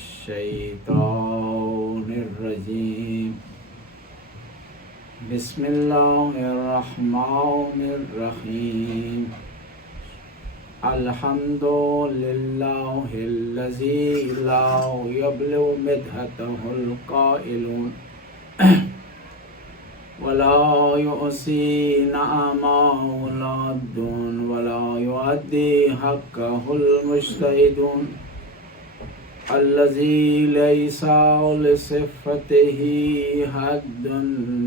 الشیطان الرجیم بسم اللہ الرحمن الرحیم الحمد للہ الذی لا یبلغ مدحته القائلون ولا يؤسي نعمه العبد ولا يؤدي حقه المجتهدون الذي ليس لصفته حد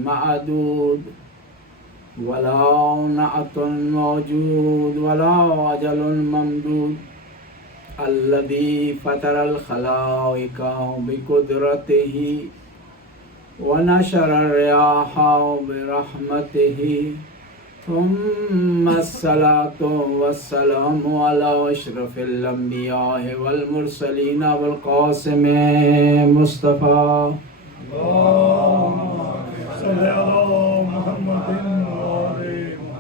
معدود ولا نعت موجود ولا أجل ممدود الذي فطر الخلائق بقدرته ونشر الرياح برحمته ثم الصلاة والسلام على أشرف الأنبياء والمرسلين والقاسم مصطفى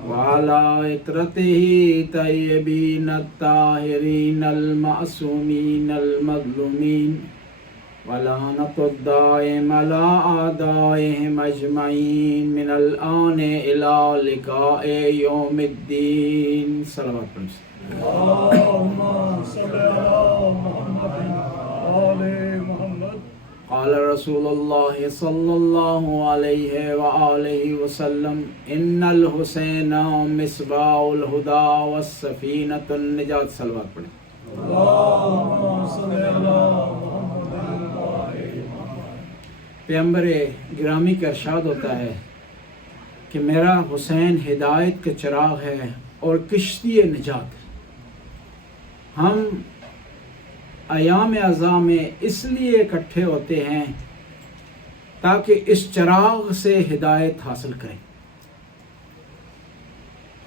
وعلى عترته طيبين الطاهرين المعصومين المظلومين ولعنة الدائم على أعدائهم أجمعين من الآن إلى لقاء يوم الدين صلوات اللهم صل على محمد وآل محمد. قال رسول الله صلى الله عليه وآله وسلم إن الحسين مصباح الهدى والسفينة النجاة. صلوات پڑھیں. اللهم صل على پیغمبر گرامی کا ارشاد ہوتا ہے کہ میرا حسین ہدایت کا چراغ ہے اور کشتی نجات ہے. ہم ایام اعزاء میں اس لیے اکٹھے ہوتے ہیں تاکہ اس چراغ سے ہدایت حاصل کریں،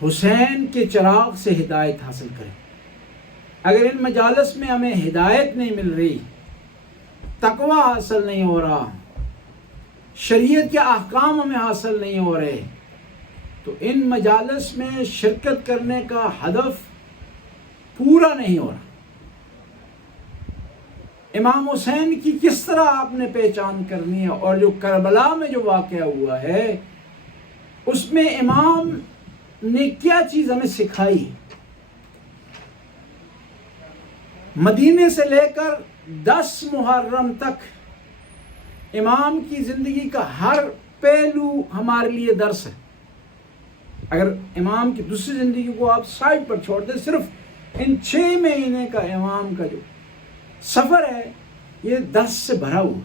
حسین کے چراغ سے ہدایت حاصل کریں. اگر ان مجالس میں ہمیں ہدایت نہیں مل رہی، تقوی حاصل نہیں ہو رہا، شریعت کے احکام ہمیں حاصل نہیں ہو رہے، تو ان مجالس میں شرکت کرنے کا ہدف پورا نہیں ہو رہا. امام حسین کی کس طرح آپ نے پہچان کرنی ہے، اور جو کربلا میں جو واقعہ ہوا ہے اس میں امام نے کیا چیز ہمیں سکھائی. مدینے سے لے کر 10 محرم تک امام کی زندگی کا ہر پہلو ہمارے لیے درس ہے. اگر امام کی دوسری زندگی کو آپ سائڈ پر چھوڑ دیں، صرف ان 6 مہینے کا امام کا جو سفر ہے یہ درس سے بھرا ہوا.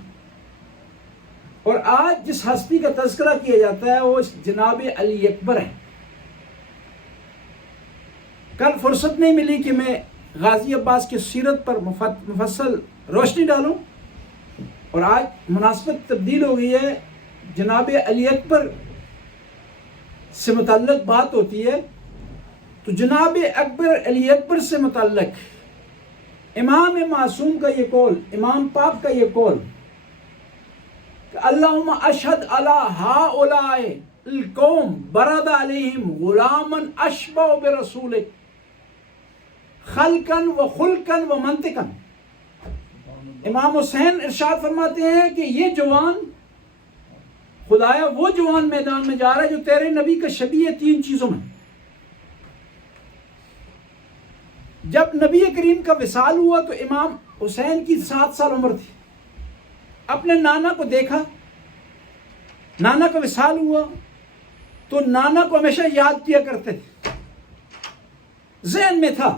اور آج جس ہستی کا تذکرہ کیا جاتا ہے وہ جناب علی اکبر ہے. کل فرصت نہیں ملی کہ میں غازی عباس کی سیرت پر مفصل روشنی ڈالوں، اور آج مناسبت تبدیل ہو گئی ہے، جناب علی اکبر سے متعلق بات ہوتی ہے. تو جناب علی اکبر سے متعلق امام معصوم کا یہ قول، امام پاک کا یہ قول کہ اللہم اشہد علی ہؤلاء القوم برد علیہم غلاما اشبہ برسولک خلقا و خلقا و منطقا. امام حسین ارشاد فرماتے ہیں کہ یہ جوان، خدایا وہ جوان میدان میں جا رہا ہے جو تیرے نبی کا شبیہ ہے 3 چیزوں میں. جب نبی کریم کا وصال ہوا تو امام حسین کی 7 سال عمر تھی. اپنے نانا کو دیکھا، نانا کا وصال ہوا تو نانا کو ہمیشہ یاد کیا کرتے تھے. ذہن میں تھا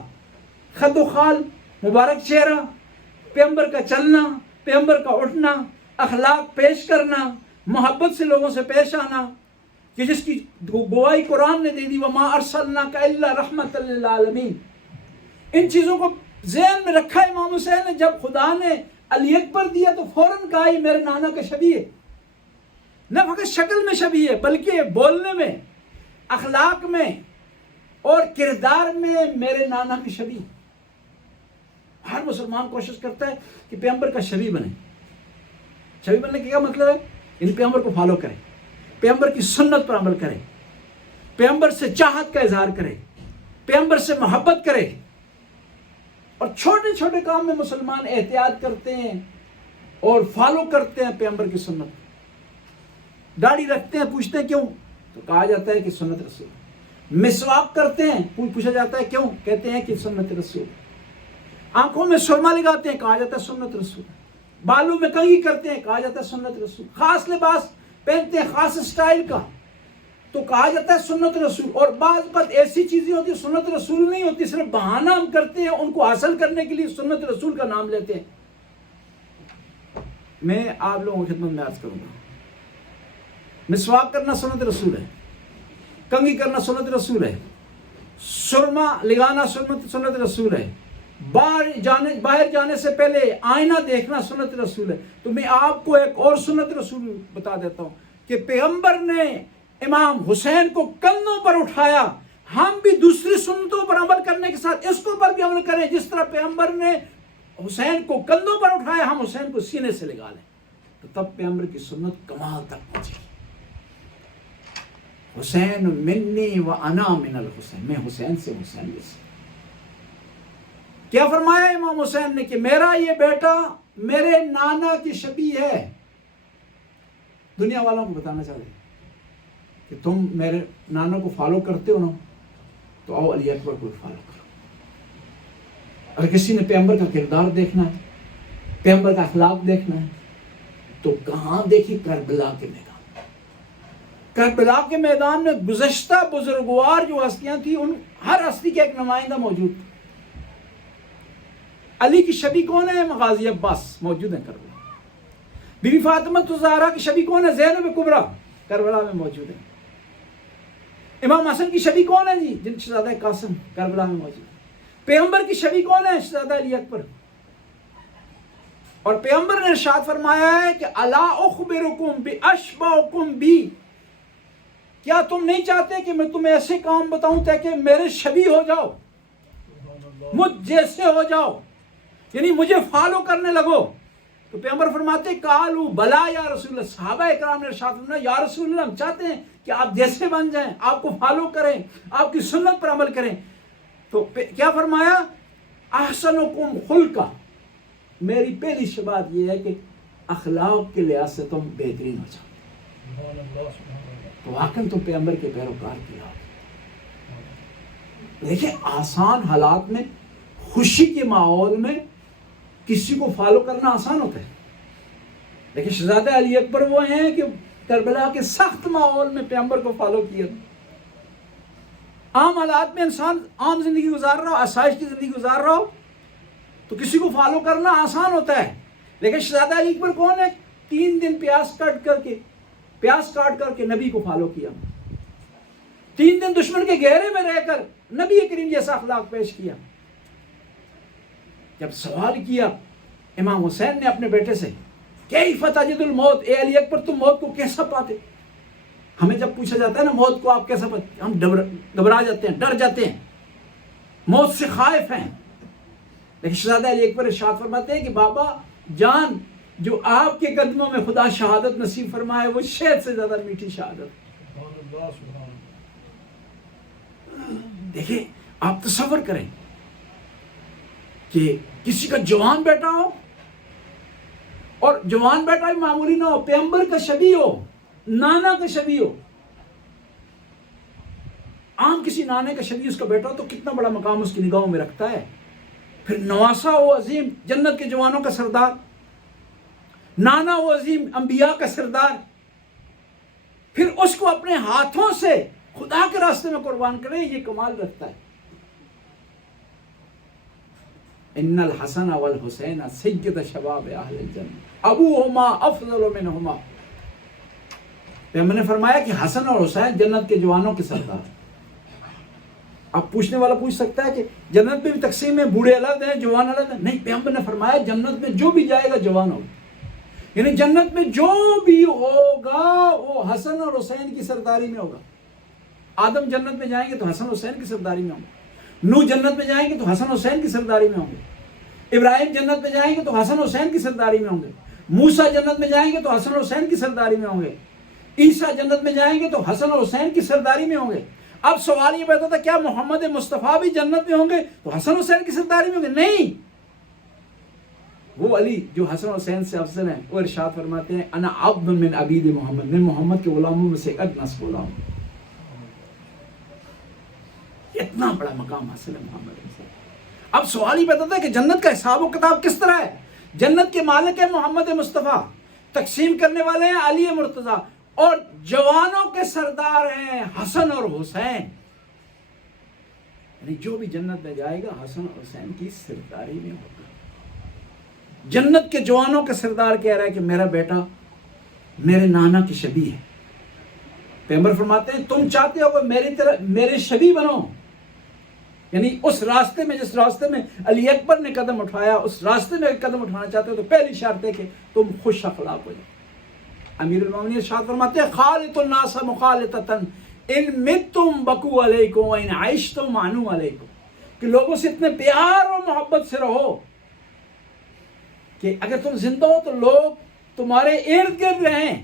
خد و خال، مبارک چہرہ، پیغمبر کا چلنا، پیغمبر کا اٹھنا، اخلاق پیش کرنا، محبت سے لوگوں سے پیش آنا، کہ جس کی گواہی قرآن نے دے دی وَمَا أَرْسَلْنَاكَ إِلَّا رَحْمَةً لِّلْعَالَمِينَ. ان چیزوں کو ذہن میں رکھا امام حسین نے. جب خدا نے علی اکبر دیا تو فوراً کہا یہ میرے نانا کا شبیہ ہے. نہ فقط شکل میں شبیہ ہے بلکہ بولنے میں، اخلاق میں اور کردار میں میرے نانا کی شبیہ. ہر مسلمان کوشش کرتا ہے کہ پیغمبر کا شبیہ بنے. شبیہ بننے کا کیا مطلب ہے؟ ان پیغمبر کو فالو کرے، پیغمبر کی سنت پر عمل کرے، پیغمبر سے چاہت کا اظہار کرے، پیغمبر سے محبت کرے. اور چھوٹے چھوٹے کام میں مسلمان احتیاط کرتے ہیں اور فالو کرتے ہیں پیغمبر کی سنت. داڑھی رکھتے ہیں, پوچھتے ہیں کیوں, تو کہا جاتا ہے کہ سنت رسول. مسواک کرتے ہیں, پوچھا جاتا ہے کیوں, کہتے ہیں کہ سنت رسول. آنکھوں میں سرما لگاتے ہیں, کہا جاتا ہے سنت رسول. بالوں میں کنگھی کرتے ہیں, کہا جاتا ہے سنت رسول. خاص لباس پہنتے ہیں خاص اسٹائل کا, تو کہا جاتا ہے سنت رسول. اور بعض بات ایسی چیزیں ہوتی ہیں سنت رسول نہیں ہوتی, صرف بہانہ ہم کرتے ہیں, ان کو حاصل کرنے کے لیے سنت رسول کا نام لیتے ہیں. میں آپ لوگوں کی خدمت میں عرض کروں گا, مسواک کرنا سنت رسول ہے, کنگھی کرنا سنت رسول ہے, سرما لگانا سنت رسول ہے, باہر جانے سے پہلے آئینہ دیکھنا سنت رسول ہے. تو میں آپ کو ایک اور سنت رسول بتا دیتا ہوں کہ پیغمبر نے امام حسین کو کندھوں پر اٹھایا. ہم بھی دوسری سنتوں پر عمل کرنے کے ساتھ اس کو پر بھی عمل کریں. جس طرح پیغمبر نے حسین کو کندھوں پر اٹھایا, ہم حسین کو سینے سے لگا لیں, تو تب پیغمبر کی سنت کمال تک پہنچے گی. حسین منی و انا من الحسین, میں حسین سے, حسین سے. کیا فرمایا امام حسین نے کہ میرا یہ بیٹا میرے نانا کی شبیہ ہے. دنیا والوں کو بتانا چاہتے کہ تم میرے نانا کو فالو کرتے ہو نا, تو آؤ علی اکبر کو فالو کرو. اگر کسی نے پیغمبر کا کردار دیکھنا ہے, پیغمبر کا اخلاق دیکھنا ہے, تو کہاں دیکھی؟ کربلا کے میدان. کربلا کے میدان میں گزشتہ بزرگوار جو ہستیاں تھیں, ان ہر ہستی کا ایک نمائندہ موجود تھا. علی کی شبی کون ہے؟ غازی عباس موجود ہیں کربلا. بی بی فاطمہ الزہرا کی شبی کون ہے؟ زینب کبریٰ کربلا میں موجود ہے. امام حسن کی شبی کون ہے جی؟ جن شہزادہ قاسم کربلا میں موجود ہے. پیغمبر کی شبی کون ہے؟ شہزادہ علی اکبر. اور پیغمبر نے ارشاد فرمایا ہے کہ الا اخبرکم باشباکم بی, کیا تم نہیں چاہتے کہ میں تمہیں ایسے کام بتاؤں تاکہ میرے شبیہ ہو جاؤ, مجھ جیسے ہو جاؤ, یعنی مجھے فالو کرنے لگو. تو پیغمبر فرماتے قالوا بلا یا رسول اللہ. صحابہ اکرام نے ارشاد فرمایا یا رسول اللہ, ہم چاہتے ہیں کہ آپ جیسے بن جائیں, آپ کو فالو کریں, آپ کی سنت پر عمل کریں. تو کیا فرمایا؟ احسنکم خلقا, میری پہلی بات یہ ہے کہ اخلاق کے لحاظ سے تم بہترین ہو جاؤ. تو واقعی تم پیغمبر کے پیروکار کیا. دیکھیں آسان حالات میں, خوشی کے ماحول میں کسی کو فالو کرنا آسان ہوتا ہے, لیکن شہزادہ علی اکبر وہ ہیں کہ کربلا کے سخت ماحول میں پیغمبر کو فالو کیا. عام حالات میں انسان عام زندگی گزار رہا ہو, آسائش کی زندگی گزار رہا ہو, تو کسی کو فالو کرنا آسان ہوتا ہے. لیکن شہزادہ علی اکبر کون ہے؟ 3 دن پیاس کاٹ کر کے نبی کو فالو کیا. 3 دن دشمن کے گھیرے میں رہ کر نبی کریم جیسا اخلاق پیش کیا. جب سوال کیا امام حسین نے اپنے بیٹے سے, کیف تجد الموت, اے علی اکبر تم موت کو کیسا پاتے؟ ہمیں جب پوچھا جاتا ہے نا موت کو آپ کیسا پاتے, ہم گھبرا جاتے ہیں, ڈر جاتے ہیں, موت سے خائف ہیں. لیکن شہزادہ علی اکبر ارشاد فرماتے ہیں کہ بابا جان, جو آپ کے قدموں میں خدا شہادت نصیب فرمائے وہ شہد سے زیادہ میٹھی شہادت. دیکھیں آپ تصور کریں کہ کسی کا جوان بیٹا ہو, اور جوان بیٹا بھی معمولی نہ ہو, پیغمبر کا شبیہ ہو, نانا کا شبیہ ہو. عام کسی نانے کا شبیہ اس کا بیٹا ہو تو کتنا بڑا مقام اس کی نگاہوں میں رکھتا ہے. پھر نواسا ہو عظیم, جنت کے جوانوں کا سردار, نانا ہو عظیم, انبیاء کا سردار, پھر اس کو اپنے ہاتھوں سے خدا کے راستے میں قربان کرے, یہ کمال رکھتا ہے. ان الحسن والحسین سید شباب اہل الجنہ ابوہما افضل منہما. پیغمبر نے فرمایا کہ حسن اور حسین جنت کے جوانوں کے سردار. اب پوچھنے والا پوچھ سکتا ہے کہ جنت میں بھی تقسیم ہے, بوڑھے الگ ہیں, جوان الگ ہیں. نہیں, پیغمبر نے فرمایا جنت میں جو بھی جائے گا جوان ہوگا. یعنی جنت میں جو بھی ہوگا وہ حسن اور حسین کی سرداری میں ہوگا. آدم جنت میں جائیں گے تو حسن حسین کی سرداری میں ہوں گے, نوح جنت میں جائیں گے تو حسن حسین کی سرداری میں ہوں گے, ابراہیم جنت میں جائیں گے تو حسن حسین کی سرداری میں ہوں گے, موسیٰ جنت میں جائیں گے تو حسن حسین کی سرداری میں ہوں گے, عیسیٰ جنت میں جائیں گے تو حسن حسین کی سرداری میں ہوں گے. اب سوال یہ پیدا تھا کیا محمد مصطفیٰ بھی جنت میں ہوں گے تو حسن حسین کی سرداری میں ہوں گے؟ نہیں, وہ علی جو حسن و حسین سے افضل ہیں، وہ ارشاد فرماتے ہیں انا عبد من عبید محمد، میں محمد کے غلاموں میں سے ایک ادنس غلام ہوں۔ اتنا بڑا مقام حاصل ہے محمد رسول۔ اب سوال ہی پیدا ہے کہ جنت کا حساب و کتاب کس طرح ہے؟ جنت کے مالک ہیں محمد مصطفیٰ، تقسیم کرنے والے ہیں علی مرتضیٰ، اور جوانوں کے سردار ہیں حسن اور حسین۔ یعنی جو بھی جنت میں جائے گا حسن اور حسین کی سرداری میں ہوگا۔ جنت کے جوانوں کے سردار کہہ رہا ہے کہ میرا بیٹا میرے نانا کی شبیہ ہے۔ پیغمبر فرماتے ہیں تم چاہتے ہو کہ میری طرح میرے شبیہ بنو، یعنی اس راستے میں جس راستے میں علی اکبر نے قدم اٹھایا، اس راستے میں قدم اٹھانا چاہتے ہو تو پہلی شرط ہے کہ تم خوش اخلاق ہو جاؤ۔ امیر المومنین ارشاد فرماتے ہیں خالط الناس مخالطۃ ان متم بکو علیکم وان عشتم عنو علیکم، کہ لوگوں سے اتنے پیار اور محبت سے رہو کہ اگر تم زندہ ہو تو لوگ تمہارے ارد گرد رہیں،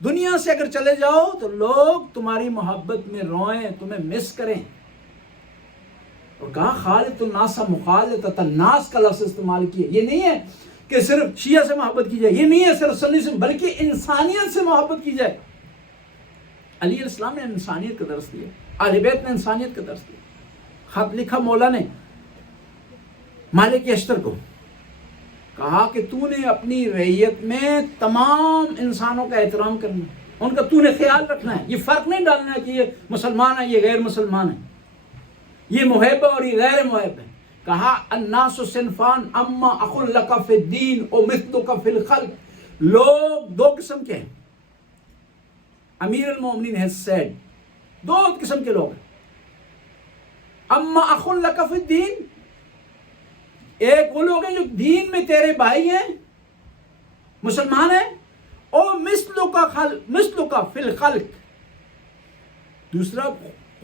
دنیا سے اگر چلے جاؤ تو لوگ تمہاری محبت میں روئیں، تمہیں مس کریں۔ اور کہا خالط الناس مخالطۃ، الناس کا لفظ استعمال کیا۔ یہ نہیں ہے کہ صرف شیعہ سے محبت کی جائے، یہ نہیں ہے صرف سنی سے، بلکہ انسانیت سے محبت کی جائے۔ علی علیہ السلام نے انسانیت کا درس دیا، اہل بیت نے انسانیت کا درس دیا۔ خط لکھا مولا نے مالک اشتر کو، کہا کہ تو نے اپنی رعیت میں تمام انسانوں کا احترام کرنا ہے، ان کا تو نے خیال رکھنا ہے، یہ فرق نہیں ڈالنا ہے کہ یہ مسلمان ہے یہ غیر مسلمان ہے، یہ محب ہے اور یہ غیر محب ہے۔ کہا الناس صنفان اما اخ لک فی الدین او مثلک فی الخلق، لوگ دو قسم کے ہیں۔ امیر المومنین has said دو قسم کے لوگ ہیں، اما اخ لک فی الدین، ایک وہ لوگ ہیں جو دین میں تیرے بھائی ہیں، مسلمان ہیں، او مثلک فی الخلق، دوسرا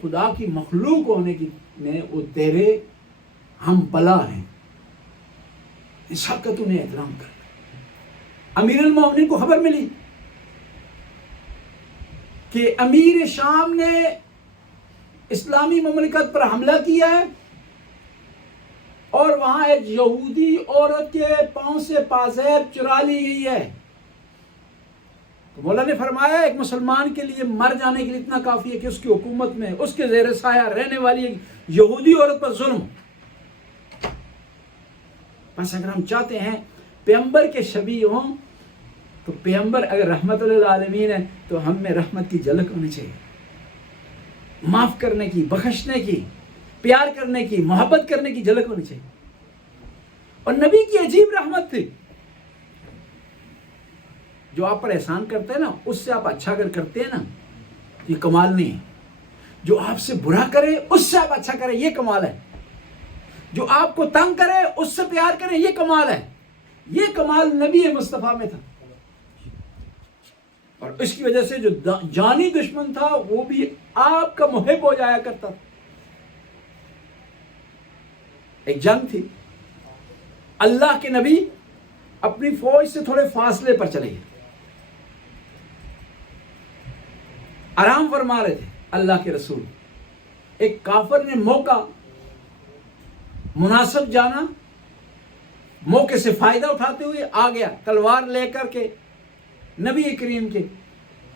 خدا کی مخلوق ہونے کی میں وہ تیرے ہم پلا ہیں، اس حق کا تو نے احترام کر۔ امیر المومنین کو خبر ملی کہ امیر شام نے اسلامی مملکت پر حملہ کیا ہے اور وہاں ایک یہودی عورت کے پاؤں سے پازیب چرا لی گئی ہے۔ تو مولا نے فرمایا ایک مسلمان کے لیے مر جانے کے لیے اتنا کافی ہے کہ اس کی حکومت میں اس کے زیر سایہ رہنے والی ایک یہودی عورت پر ظلم ہو۔ بس اگر ہم چاہتے ہیں پیغمبر کے شبیہ ہوں تو پیغمبر اگر رحمت للعالمین ہے تو ہم میں رحمت کی جھلک ہونی چاہیے، معاف کرنے کی، بخشنے کی، پیار کرنے کی، محبت کرنے کی جھلک ہونی چاہیے۔ اور نبی کی عجیب رحمت تھی، جو آپ پر احسان کرتے ہیں نا اس سے آپ اچھا اگر کرتے ہیں نا یہ کمال نہیں ہے، جو آپ سے برا کرے اس سے آپ اچھا کریں یہ کمال ہے، جو آپ کو تنگ کرے اس سے پیار کریں یہ کمال ہے۔ یہ کمال نبی مصطفیٰ میں تھا، اور اس کی وجہ سے جو جانی دشمن تھا وہ بھی آپ کا محب ہو جایا کرتا تھا۔ ایک جنگ تھی، اللہ کے نبی اپنی فوج سے تھوڑے فاصلے پر چلے گئے، آرام فرما رہے تھے اللہ کے رسول۔ ایک کافر نے موقع مناسب جانا، موقع سے فائدہ اٹھاتے ہوئے آ گیا، تلوار لے کر کے نبی کریم کے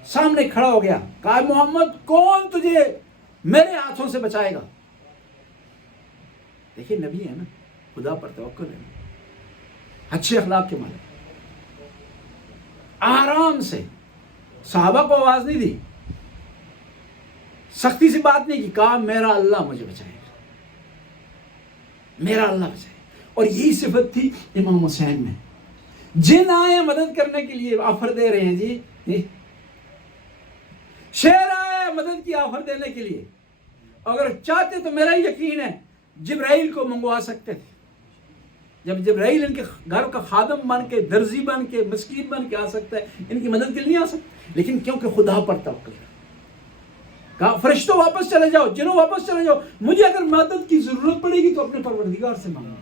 سامنے کھڑا ہو گیا، کہا محمد کون تجھے میرے ہاتھوں سے بچائے گا؟ دیکھیے نبی ہے نا، خدا پر توکل ہے، اچھے اخلاق کے مالک، آرام سے، صحابہ کو آواز نہیں دی، سختی سے بات نہیں کی، کہا میرا اللہ مجھے بچائے گا، میرا اللہ بچائے گا۔ اور یہی صفت تھی امام حسین میں، جن آئے مدد کرنے کے لیے آفر دے رہے ہیں جی، شیر آئے مدد کی آفر دینے کے لیے، اگر چاہتے تو میرا یقین ہے جبرائیل کو منگوا سکتے تھے۔ جب جبرائیل ان کے گھر کا خادم بن کے، درزی بن کے، مسکین بن کے آ سکتا ہے، ان کی مدد کے لیے نہیں آ سکتا، لیکن کیونکہ خدا پر توکل ہے، کہا فرشتوں واپس چلے جاؤ، جنوں واپس چلے جاؤ، مجھے اگر مدد کی ضرورت پڑے گی تو اپنے پروردگار سے مانگنا۔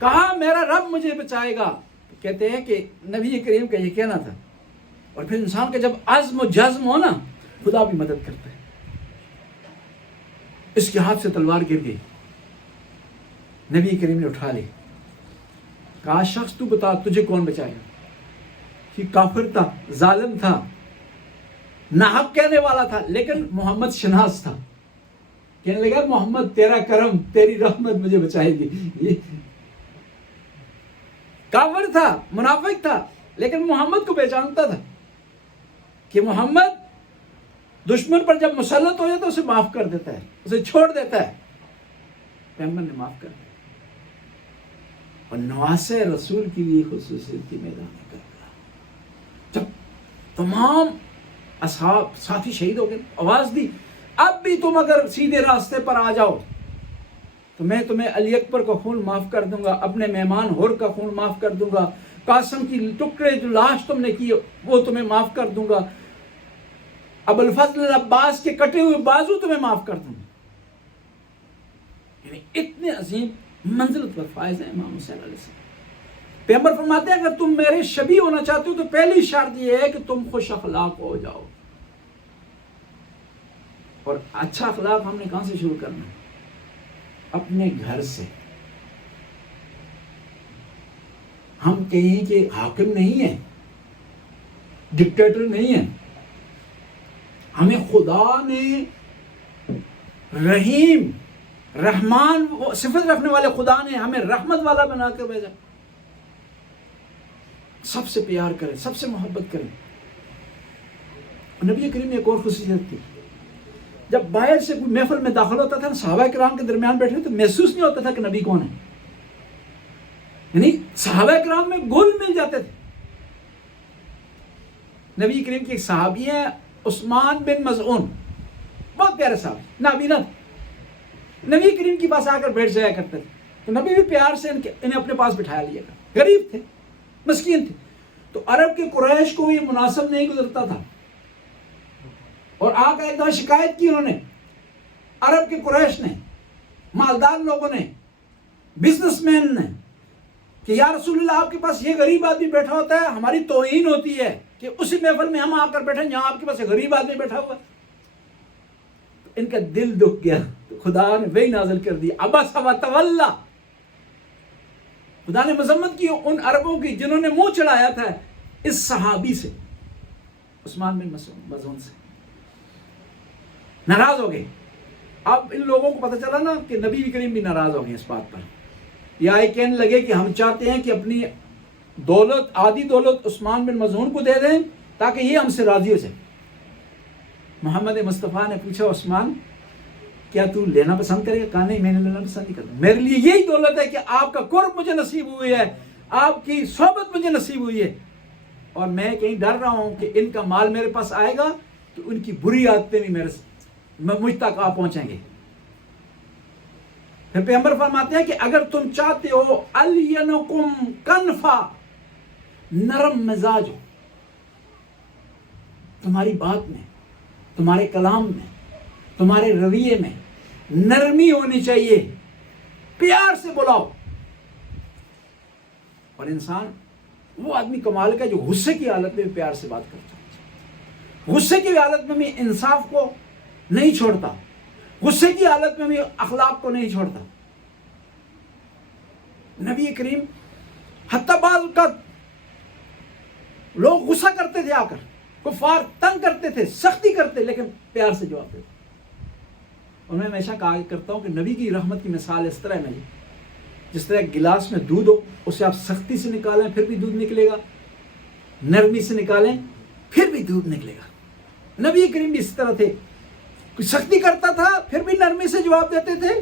کہا میرا رب مجھے بچائے گا۔ کہتے ہیں کہ نبی کریم کا یہ کہنا تھا، اور پھر انسان کا جب عزم و جزم ہو نا خدا بھی مدد کرتا ہے۔ اس کے ہاتھ سے تلوار گر گئی، نبی کریم نے اٹھا لی، کہا شخص تو بتا تجھے کون بچائے گا؟ کہ کافر تھا، ظالم تھا، ناحق کہنے والا تھا، لیکن محمد شناس تھا، کہنے لگا محمد تیرا کرم، تیری رحمت مجھے بچائے گی. یہ کافر تھا، منافق تھا، لیکن محمد کو پہچانتا تھا کہ محمد دشمن پر جب مسلط ہو جائے تو اسے معاف کر دیتا ہے، اسے چھوڑ دیتا ہے. پیغمبر نے معاف کر دیا. اور نواس رسول کی بھی خصوصیت کی میدان کربلا، جب تمام اصحاب ساتھی شہید ہو گئے، آواز دی اب بھی تم اگر سیدھے راستے پر آ جاؤ تو میں تمہیں علی اکبر کا خون معاف کر دوں گا، اپنے مہمان ہور کا خون معاف کر دوں گا، قاسم کی ٹکڑے جو لاش تم نے کی وہ تمہیں معاف کر دوں گا، ابو الفضل عباس کے کٹے ہوئے بازو تمہیں معاف کر دوں گا. یعنی اتنے عظیم منزلت پر فائز ہیں امام حسین علیہ السلام. پیغمبر فرماتے ہیں اگر تم میرے شبیہ ہونا چاہتے ہو تو پہلی شرط یہ ہے کہ تم خوش اخلاق ہو جاؤ. اور اچھا اخلاق ہم نے کہاں سے شروع کرنا ہے؟ اپنے گھر سے. ہم کہیں کہ حاکم نہیں ہیں، ڈکٹیٹر نہیں ہیں، ہمیں خدا نے رحیم رحمان صفت رکھنے والے خدا نے ہمیں رحمت والا بنا کر بھیجا. سب سے پیار کریں، سب سے محبت کریں. نبی کریم نے ایک اور خصوصیت تھی، جب باہر سے کوئی محفل میں داخل ہوتا تھا صحابہ کرام کے درمیان بیٹھے تو محسوس نہیں ہوتا تھا کہ نبی کون ہے. یعنی صحابہ کرام میں گل مل جاتے تھے. نبی کریم کی ایک صحابی ہیں عثمان بن مظعون، بہت پیارے صحابی، نابینا، نبی کریم کے پاس آ کر بیٹھ جایا کرتے تھے تو نبی بھی پیار سے انہیں اپنے پاس بٹھایا لیا کرتے. غریب تھے، مسکین تھے، تو عرب کے قریش کو یہ مناسب نہیں گزرتا تھا. اور آ کر ایک دفعہ شکایت کی انہوں نے، عرب کے قریش نے، مالدار لوگوں نے، بزنس مین نے، کہ یا رسول اللہ آپ کے پاس یہ غریب آدمی بیٹھا ہوتا ہے، ہماری توہین ہوتی ہے کہ اسی محفل میں ہم آ کر بیٹھے جہاں آپ کے پاس غریب آدمی بیٹھا ہوا. ان کا دل دکھ گیا تو خدا نے وہی نازل کر دی عبس و تولی. خدا نے مذمت کی ان عربوں کی جنہوں نے منہ چڑھایا تھا اس صحابی سے، عثمان بن مظعون سے. ناراض ہو گئے. اب ان لوگوں کو پتہ چلا نا کہ نبی کریم بھی ناراض ہو گئے اس بات پر. یا یہ کہنے لگے کہ ہم چاہتے ہیں کہ اپنی دولت، آدھی دولت عثمان بن مظعون کو دے دیں تاکہ یہ ہم سے راضی ہو جائے. محمد مصطفیٰ نے پوچھا عثمان کیا تو لینا پسند کرے گا؟ کہا نہیں میں نے لینا پسند نہیں کرتا، میرے لیے یہی دولت ہے کہ آپ کا قرب مجھے نصیب ہوئی ہے، آپ کی صحبت مجھے نصیب ہوئی ہے، اور میں کہیں ڈر رہا ہوں کہ ان کا مال میرے پاس آئے گا تو ان کی بری عادتیں بھی مجھ تک آ پہنچیں گے. پھر پیغمبر فرماتے ہیں کہ اگر تم چاہتے ہو الینکم کنفا، نرم مزاج ہو، تمہاری بات میں، تمہارے کلام میں، تمہارے رویے میں نرمی ہونی چاہیے، پیار سے بلاؤ. اور انسان وہ آدمی کمال کا جو غصے کی حالت میں بھی پیار سے بات کرتا ہے، غصے کی حالت میں بھی انصاف کو نہیں چھوڑتا، غصے کی حالت میں بھی اخلاق کو نہیں چھوڑتا. نبی کریم حتیٰ بعض کا لوگ غصہ کرتے تھے، آ کر کفار تنگ کرتے تھے، سختی کرتے، لیکن پیار سے جواب دیتے. اور میں ہمیشہ کہا کرتا ہوں کہ نبی کی رحمت کی مثال اس طرح ہے، جس طرح ایک گلاس میں دودھ ہو، اسے آپ سختی سے نکالیں پھر بھی دودھ نکلے گا، نرمی سے نکالیں پھر بھی دودھ نکلے گا. نبی کریم بھی اس طرح تھے، کوئی سختی کرتا تھا پھر بھی نرمی سے جواب دیتے تھے،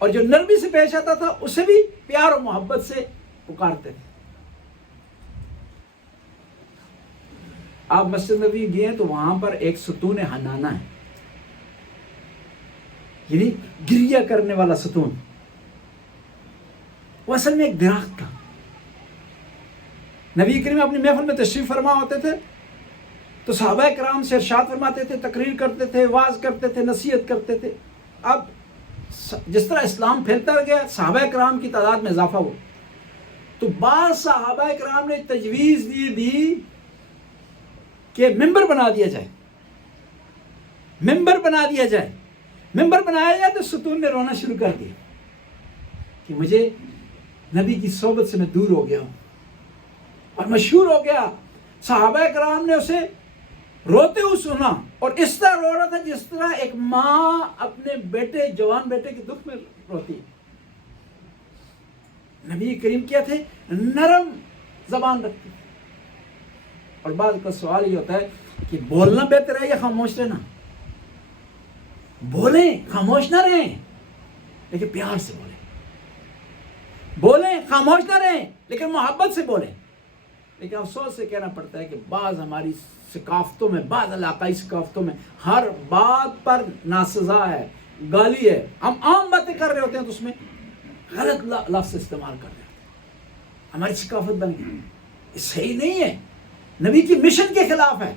اور جو نرمی سے پیش آتا تھا اسے بھی پیار و محبت سے پکارتے تھے. آپ مسجد نبوی گئے ہیں تو وہاں پر ایک ستون حنانہ ہے، یعنی گریہ کرنے والا ستون. وہ اصل میں ایک درخت تھا. نبی کریم اپنی محفل میں تشریف فرما ہوتے تھے تو صحابہ کرام سے ارشاد فرماتے تھے، تقریر کرتے تھے، واعظ کرتے تھے، نصیحت کرتے تھے. اب جس طرح اسلام پھیلتا گیا صحابہ کرام کی تعداد میں اضافہ ہوا تو بعض صحابہ کرام نے تجویز دی کہ ممبر بنا دیا جائے. ممبر بنایا جائے تو ستون نے رونا شروع کر دیا کہ مجھے نبی کی صحبت سے میں دور ہو گیا ہوں، اور مشہور ہو گیا. صحابہ کرام نے اسے روتے ہوئے سنا، اور اس طرح رو رہا تھا جس طرح ایک ماں اپنے بیٹے، جوان بیٹے کے دکھ میں روتی ہے. نبی کریم کیا تھے؟ نرم زبان رکھتے. اور بعض کا سوال یہ ہوتا ہے کہ بولنا بہتر ہے یا خاموش رہنا؟ بولیں، خاموش نہ رہیں، لیکن پیار سے بولیں. بولیں، خاموش نہ رہیں، لیکن محبت سے بولیں. لیکن افسوس سے کہنا پڑتا ہے کہ بعض ہماری ثقافتوں میں، بعض علاقائی ثقافتوں میں ہر بات پر ناسزا ہے، گالی ہے. ہم عام باتیں کر رہے ہوتے ہیں تو اس میں غلط لفظ استعمال کر رہے ہوتے ہیں. ہماری ثقافت بن گئی. یہ صحیح نہیں ہے، نبی کی مشن کے خلاف ہے.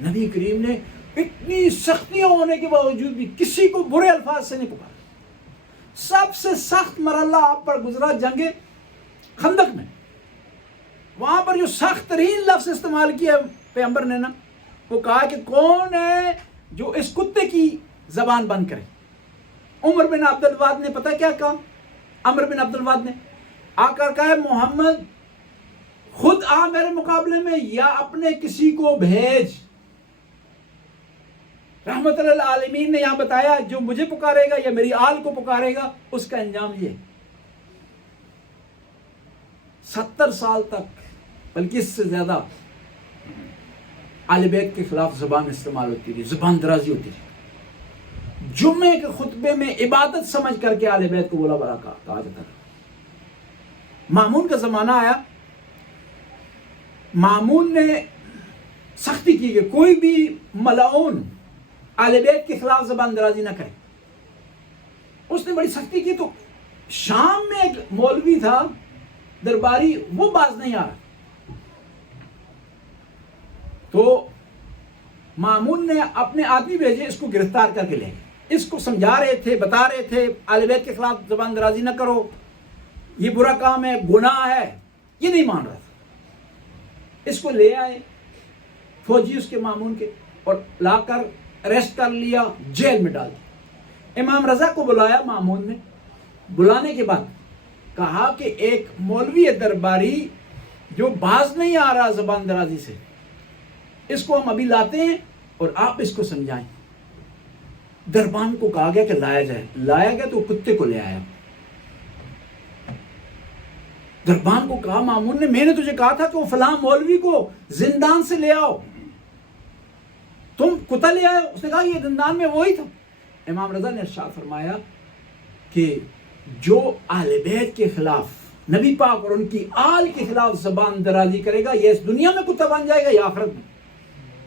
نبی کریم نے اتنی سختیاں ہونے کے باوجود بھی کسی کو برے الفاظ سے نہیں پکارا. سب سے سخت مرحلہ آپ پر گزرا جنگ خندق میں. وہاں پر جو سخت ترین لفظ استعمال کیا پیغمبر نے نا، وہ کہا کہ کون ہے جو اس کتے کی زبان بند کرے. عمر بن عبد الواد نے پتہ کیا کہا؟ عمر بن عبد الواد نے آ کر کہا، محمد خود آ میرے مقابلے میں یا اپنے کسی کو بھیج. رحمت للعالمین نے یہاں بتایا جو مجھے پکارے گا یا میری آل کو پکارے گا اس کا انجام یہ ہے. 70 سال تک، بلکہ اس سے زیادہ، اہل بیت کے خلاف زبان استعمال ہوتی تھی، زبان درازی ہوتی تھی. جمعے کے خطبے میں عبادت سمجھ کر کے اہل بیت کو بولا بڑا کہا جاتا تھا. مامون کا زمانہ آیا، مامون نے سختی کی کہ کوئی بھی ملعون اہل بیت کے خلاف زبان درازی نہ کرے. اس نے بڑی سختی کی. تو شام میں ایک مولوی تھا درباری، وہ باز نہیں آ رہا. تو مامون نے اپنے آدمی بھیجے اس کو گرفتار کر کے لے گئے. اس کو سمجھا رہے تھے، بتا رہے تھے اہل بیت کے خلاف زبان درازی نہ کرو، یہ برا کام ہے، گناہ ہے. یہ نہیں مان رہا تھا. اس کو لے آئے فوجی اس کے مامون کے، اور لا کر اریسٹ کر لیا، جیل میں ڈال دیا. امام رضا کو بلایا مامون نے. بلانے کے بعد کہا کہ ایک مولوی درباری جو باز نہیں آ رہا زبان درازی سے، اس کو ہم ابھی لاتے ہیں اور آپ اس کو سمجھائیں. دربان کو کہا گیا کہ لایا جائے. لایا گیا تو کتے کو لے آیا. دربان کو کہا مامون نے، میں نے تجھے کہا تھا کہ وہ فلاں مولوی کو زندان سے لے آؤ، تم کتا لے آئے. اس نے کہا یہ زندان میں وہی تھا. امام رضا نے ارشاد فرمایا کہ جو اہل بیت کے خلاف، نبی پاک اور ان کی آل کے خلاف زبان درازی کرے گا، یہ اس دنیا میں کتا بن جائے گا یا آخرت میں.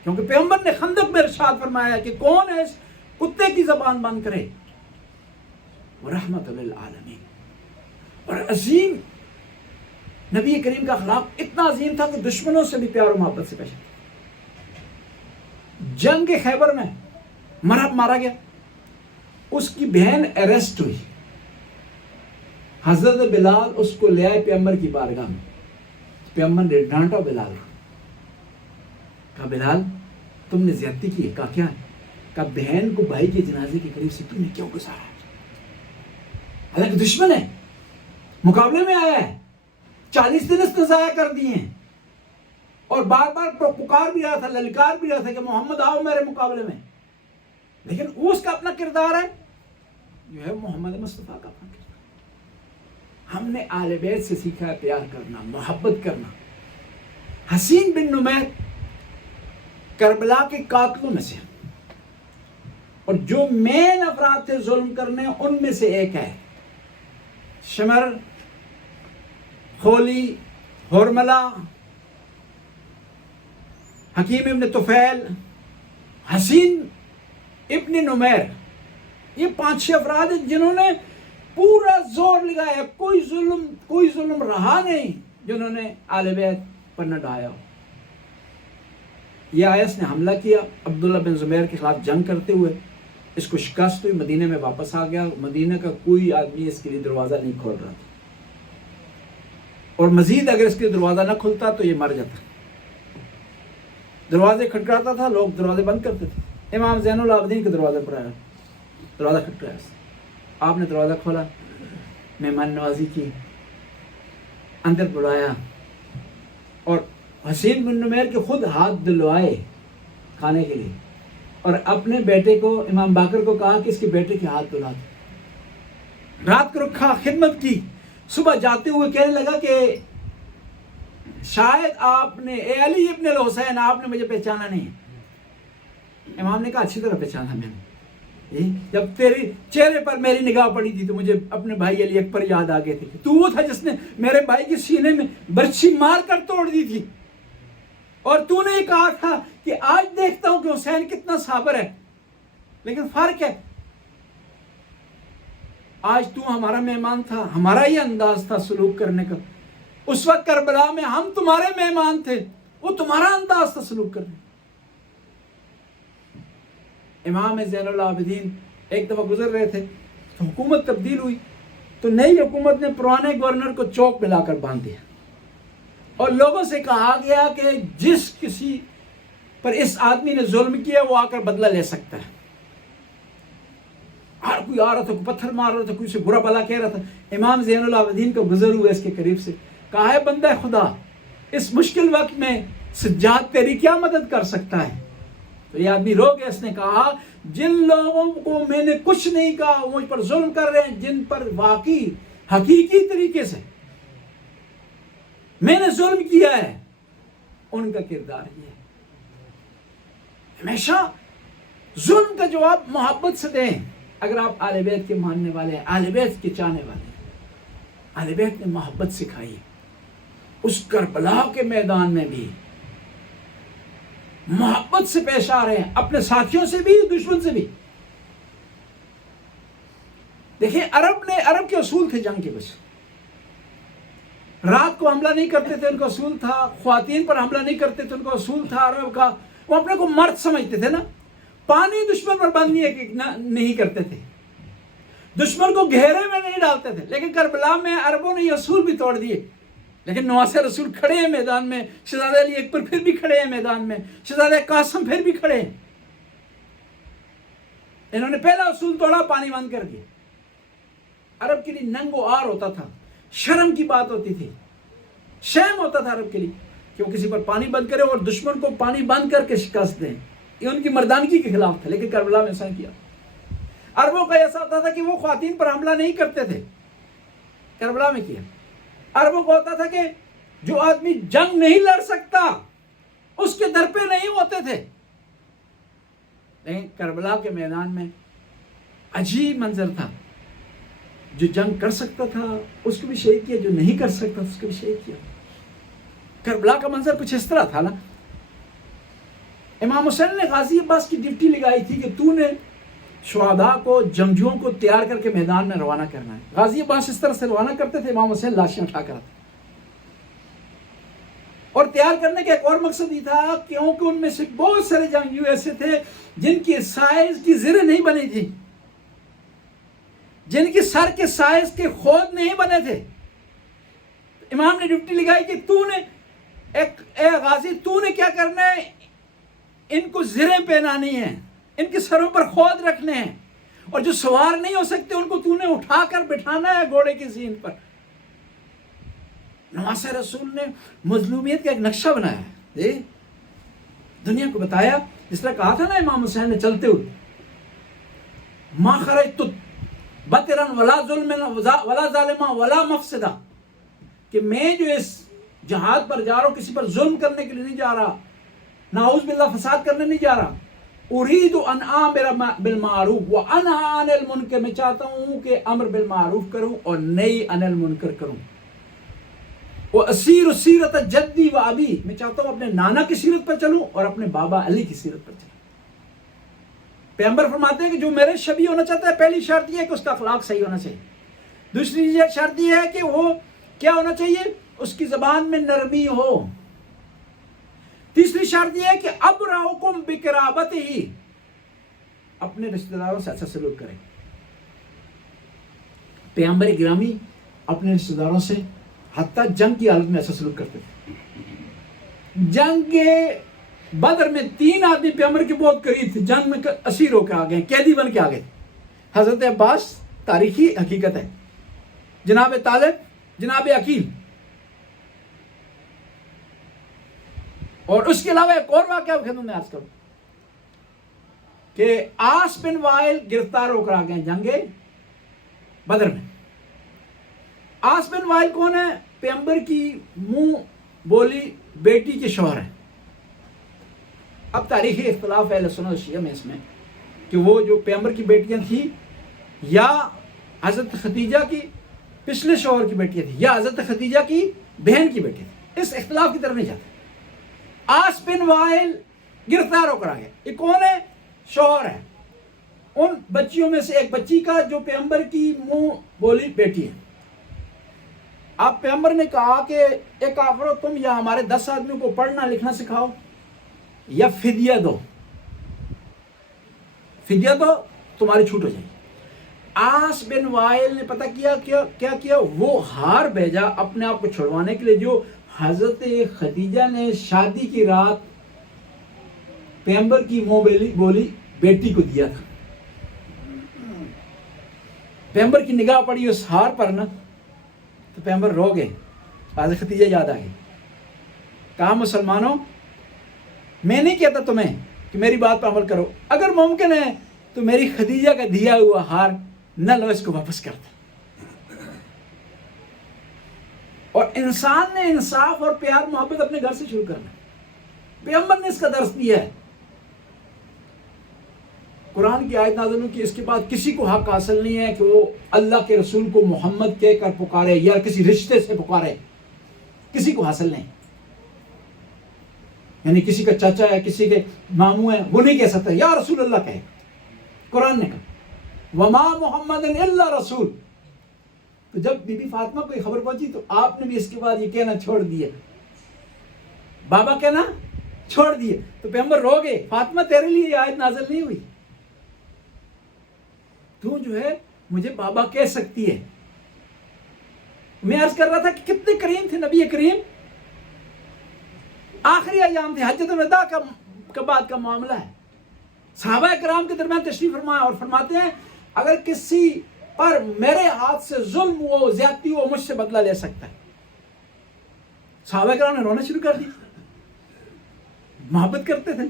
کیونکہ پیغمبر نے خندق میں ارشاد فرمایا کہ کون ہے اس کتے کی زبان بند کرے. رحمت للعالمین. اور عظیم نبی کریم کا اخلاق اتنا عظیم تھا کہ دشمنوں سے بھی پیار و محبت سے پیش آتا. جنگ خیبر میں مارا گیا. اس کی بہن اریسٹ ہوئی. حضرت بلال اس کو لے آئے پیغمبر کی بارگاہ میں. پیغمبر نے ڈانٹا بلال کو. کہا بلال تم نے زیادتی کی ہے. کہا کیا ہے؟ کہا بہن کو بھائی کے جنازے کے قریب سے تم نے کیوں گزارا؟ حالانکہ دشمن ہے، مقابلے میں آیا ہے، 40 دن اس نے ضائع کر دیے ہیں، اور بار بار پکار بھی رہا تھا، للکار بھی رہا تھا کہ محمد آؤ میرے مقابلے میں. لیکن وہ اس کا اپنا کردار ہے، جو ہے محمد مصطفیٰ کا اپنا کردار. ہم نے آل بیت سے سیکھا ہے پیار کرنا، محبت کرنا. حسین بن نمیر کربلا کے قاتلوں میں سے، اور جو مین افراد تھے ظلم کرنے، ان میں سے ایک ہے. شمر، خولی، ہرملہ، حکیم ابن طفیل، حسین ابن نمیر. یہ 5-6 افراد ہیں جنہوں نے پورا زور لگایا. کوئی ظلم رہا نہیں جنہوں نے آل بیت پر نہ ڈھایا. یہ آیس نے حملہ کیا عبداللہ بن زبیر کے خلاف جنگ کرتے ہوئے. اس کو شکست ہوئی، مدینہ میں واپس آ گیا. مدینہ کا کوئی آدمی اس کے لیے دروازہ نہیں کھول رہا تھا، اور مزید اگر اس کے لیے دروازہ نہ کھلتا تو یہ مر جاتا. دروازے کھٹکھٹاتا تھا، لوگ دروازے بند کرتے تھے. امام زین العابدین کے دروازے پر آیا، دروازہ کھٹکھٹایا. آپ نے دروازہ کھولا، مہمان نوازی کی، اندر بلایا اور حسین بن نمیر کے خود ہاتھ دلوائے کھانے کے لیے، اور اپنے بیٹے کو امام باقر کو کہا کہ اس کے بیٹے کے ہاتھ دھلا دو۔ رات کو رکھا، خدمت کی، صبح جاتے ہوئے کہنے لگا کہ شاید آپ نے، اے علی ابن الحسین، آپ نے مجھے پہچانا نہیں ہے۔ امام نے کہا اچھی طرح پہچانا میں نے، جب تیری چہرے پر میری نگاہ پڑی تھی تو مجھے اپنے بھائی علی اکبر یاد آ گئے تھے، تو وہ تھا جس نے میرے بھائی کے سینے میں برچھی مار کر توڑ دی تھی، اور تو نے یہ کہا تھا کہ آج دیکھتا ہوں کہ حسین کتنا صابر ہے، لیکن فرق ہے، آج تو ہمارا مہمان تھا، ہمارا یہ انداز تھا سلوک کرنے کا، اس وقت کربلا میں ہم تمہارے مہمان تھے، وہ تمہارا انداز تھا سلوک کرنے۔ امام زین العابدین ایک دفعہ گزر رہے تھے تو حکومت تبدیل ہوئی، تو نئی حکومت نے پرانے گورنر کو چوک میں لا کر باندھ دیا، اور لوگوں سے کہا گیا کہ جس کسی پر اس آدمی نے ظلم کیا وہ آ کر بدلہ لے سکتا ہے۔ ہر کوئی آ رہا تھا، کوئی پتھر مار رہا تھا، کوئی سے برا بلا کہہ رہا تھا۔ امام زین العابدین کو گزر ہوا اس کے قریب سے، کہا ہے بندہ خدا، اس مشکل وقت میں سجاد تیری کیا مدد کر سکتا ہے؟ تو یہ آدمی رو گیا، اس نے کہا جن لوگوں کو میں نے کچھ نہیں کہا وہ مجھ پر ظلم کر رہے ہیں، جن پر واقعی حقیقی طریقے سے میں نے ظلم کیا ہے، ان کا کردار یہ ہے۔ ہمیشہ ظلم کا جواب محبت سے دیں۔ اگر آپ اہل بیت کے ماننے والے ہیں، اہل بیت کے چاہنے والے ہیں، اہل بیت نے محبت سکھائی، اس کربلا کے میدان میں بھی محبت سے پیش آ رہے ہیں، اپنے ساتھیوں سے بھی، دشمن سے بھی۔ دیکھیں عرب کے اصول تھے جنگ کے، کچھ رات کو حملہ نہیں کرتے تھے، ان کا اصول تھا، خواتین پر حملہ نہیں کرتے تھے، ان کا اصول تھا عرب کا، وہ اپنے کو مرد سمجھتے تھے نا۔ پانی دشمن پر بند نہیں کرتے تھے، دشمن کو گھیرے میں نہیں ڈالتے تھے، لیکن کربلا میں عربوں نے یہ اصول بھی توڑ دیے۔ لیکن نواسہ رسول کھڑے ہیں میدان میں، شہزادہ علی اکبر پھر بھی کھڑے ہیں میدان میں، شہزادہ قاسم پھر بھی کھڑے ہیں۔ انہوں نے پہلا اصول توڑا، پانی بند کر دیا۔ عرب کے لیے ننگ و عار ہوتا تھا، شرم کی بات ہوتی تھی، شیم ہوتا تھا عرب کے لیے کہ وہ کسی پر پانی بند کرے اور دشمن کو پانی بند کر کے شکست دیں، یہ ان کی مردانگی کے خلاف تھا۔ لیکن کربلا میں ایسا کیا۔ عربوں کا ایسا ہوتا تھا کہ وہ خواتین پر حملہ نہیں کرتے تھے، کربلا میں کیا۔ عربوں کو ہوتا تھا کہ جو آدمی جنگ نہیں لڑ سکتا اس کے در پہ نہیں ہوتے تھے، لیکن کربلا کے میدان میں عجیب منظر تھا، جو جنگ کر سکتا تھا اس کو بھی شہید کیا، جو نہیں کر سکتا اس کو بھی شہید کیا۔ کربلا کا منظر کچھ اس طرح تھا نا۔ امام حسین نے غازی عباس کی ڈیوٹی لگائی تھی کہ تو نے شہداء کو، جنگجوؤں کو تیار کر کے میدان میں روانہ کرنا ہے۔ غازی عباس اس طرح سے روانہ کرتے تھے، امام حسین لاشیں اٹھا کر آتے، اور تیار کرنے کا ایک اور مقصد یہ تھا کیونکہ ان میں سے بہت سارے جنگجو ایسے تھے جن کی سائز کی زریں نہیں بنی تھی، جن کی سر کے سائز کے خود نہیں بنے تھے۔ امام نے ڈیوٹی لگائی کہ تو نے اے غازی، تو نے کیا کرنا ہے، ان کو زریں پہنانی ہیں، ان کے سروں پر خود رکھنے ہیں، اور جو سوار نہیں ہو سکتے ان کو تو نے اٹھا کر بٹھانا ہے گھوڑے کی زین پر۔ نواسہ رسول نے مظلومیت کا ایک نقشہ بنایا ہے، دنیا کو بتایا، جس طرح کہا تھا نا امام حسین نے چلتے ہوئے، ما خرجت بطرا ولا ظلم ولا ظالما ولا مفسدہ، کہ میں جو اس جہاد پر جا رہا ہوں کسی پر ظلم کرنے کے لیے نہیں جا رہا، نعوذ باللہ فساد کرنے نہیں جا رہا۔ اريد ان آمر بالمعروف وانہی عن المنکر، میں چاہتا ہوں کہ امر بالمعروف کروں اور نہی عن المنکر کروں۔ واسیر سیرت جدی و ابی، میں چاہتا ہوں اپنے نانا کی سیرت پر چلوں اور اپنے بابا علی کی سیرت پر چلوں۔ پیغمبر فرماتے ہیں کہ جو میرے شبیہ ہونا چاہتا ہے، پہلی شرط یہ ہے کہ اس کا اخلاق صحیح ہونا چاہیے، دوسری شرط یہ ہے کہ وہ کیا ہونا چاہیے، اس کی زبان میں نرمی ہو، تیسری شرط یہ ہے کہ ابرأکم بقرابتہ، اپنے رشتہ داروں سے اچھا سلوک کریں۔ پیغمبر گرامی اپنے رشتہ داروں سے حتیٰ جنگ کی حالت میں اچھا سلوک کرتے تھے۔ جنگ کے بدر میں 3 آدمی پیغمبر کے بہت قریب تھے، جنگ میں اسیر ہو کے آ گئے، قیدی بن کے آ گئے، حضرت عباس، تاریخی حقیقت ہے. جناب طالب، جناب عقیل. اور اس کے علاوہ ایک اور واقعہ خدمت میں عرض کروں کہ آس بن وائل گرفتار ہو کر آ گئے جنگ بدر میں. آس بن وائل کون ہے؟ پیغمبر کی منہ بولی بیٹی کے شوہر ہیں. اب تاریخی اختلاف ہے اہل سنت و شیعہ میں اس میں کہ وہ جو پیغمبر کی بیٹیاں تھیں یا حضرت خدیجہ کی پچھلے شوہر کی بیٹیاں تھیں یا حضرت خدیجہ کی بہن کی بیٹی تھی. اس اختلاف کی طرف نہیں جاتے. آس بن وائل گرفتار ہو کر آ گئے. یہ کون ہے؟ شوہر ہے. ان بچیوں میں سے ایک بچی کا جو پیغمبر کی منہ بولی بیٹی ہے. اب پیغمبر نے کہا کہ ایک کافرو، تم یا ہمارے 10 آدمیوں کو پڑھنا لکھنا سکھاؤ یا فدیہ دو. فدیہ دو، تمہاری چھوٹ ہو جائے گی. آس بن وائل نے پتہ کیا کیا؟ وہ ہار بھیجا اپنے آپ کو چھڑوانے کے لیے جو حضرت خدیجہ نے شادی کی رات پیغمبر کی منہ بولی بیٹی کو دیا تھا. پیغمبر کی نگاہ پڑی اس ہار پر نا تو پیغمبر رو گئے. حضرت خدیجہ یاد آ گئی. کہا مسلمانوں، میں نہیں کہتا تمہیں کہ میری بات پر عمل کرو، اگر ممکن ہے تو میری خدیجہ کا دیا ہوا ہار نہ لو، اس کو واپس کر دو. اور انسان نے انصاف اور پیار محبت اپنے گھر سے شروع کرنا. پیغمبر نے اس کا درس دیا ہے. قرآن کی آیت نازل ہوئی کہ اس کے بعد کسی کو حق حاصل نہیں ہے کہ وہ اللہ کے رسول کو محمد کہہ کر پکارے یا کسی رشتے سے پکارے. کسی کو حاصل نہیں. یعنی کسی کا چاچا ہے، کسی کے ماموں ہے، وہ نہیں کہہ سکتا یا رسول اللہ کہے. قرآن نے کہا وما محمد الا رسول. تو جب بی بی فاطمہ کو یہ خبر پہنچی تو آپ نے بھی اس کے بعد یہ کہنا چھوڑ دیا، بابا کہنا چھوڑ دیے. تو پیغمبر رو گئے، فاطمہ تیرے لیے یہ آیت نازل نہیں ہوئی، تو جو ہے مجھے بابا کہہ سکتی ہے. میں عرض کر رہا تھا کہ کتنے کریم تھے نبی کریم. آخری ایام تھے، حجۃ الوداع کا بعد کا معاملہ ہے. صحابہ کرام کے درمیان تشریف فرمایا اور فرماتے ہیں اگر کسی پر میرے ہاتھ سے ظلم ہو، زیادتی ہو، مجھ سے بدلہ لے سکتا ہے. صحابہ کرام نے رونا شروع کر دی. محبت کرتے تھے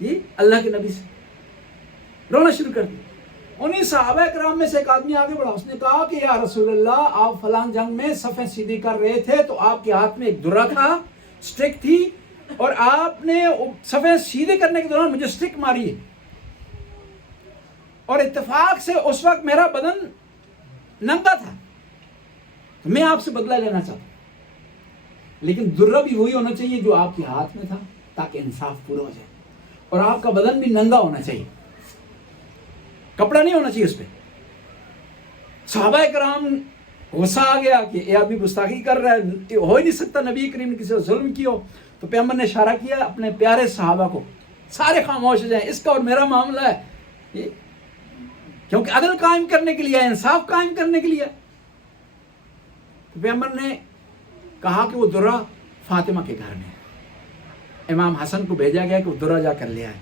یہ اللہ کے نبی سے، رونا شروع کر دی. انہیں صحابہ کرام میں سے ایک آدمی آگے بڑھا. اس نے کہا کہ یا رسول اللہ، آپ فلان جنگ میں صفیں سیدھی کر رہے تھے تو آپ کے ہاتھ میں ایک درہ تھا، سٹرک تھی، اور آپ نے صفیں سیدھے کرنے کے دوران مجھے سٹرک ماری ہے، اور اتفاق سے اس وقت میرا بدن ننگا تھا، تو میں آپ سے بدلہ لینا چاہتا ہوں. لیکن درہ بھی وہی ہونا چاہیے جو آپ کے ہاتھ میں تھا تاکہ انصاف پورا ہو جائے، اور آپ کا بدن بھی ننگا ہونا چاہیے، کپڑا نہیں ہونا چاہیے اس پہ. صحابہ کرام غصہ آ گیا کہ یہ آدمی گستاخی کر رہا ہے، ہو ہی نہیں سکتا نبی کریم نے کسی سے ظلم کی ہو. تو پیغمبر نے اشارہ کیا اپنے پیارے صحابہ کو، سارے خاموش ہو جائیں، اس کا اور میرا معاملہ ہے، کیونکہ عدل قائم کرنے کے لیے، انصاف قائم کرنے کے لیے. تو پیغمبر نے کہا کہ وہ درہ فاطمہ کے گھر میں ہے. امام حسن کو بھیجا گیا کہ وہ درہ جا کر لے آئے.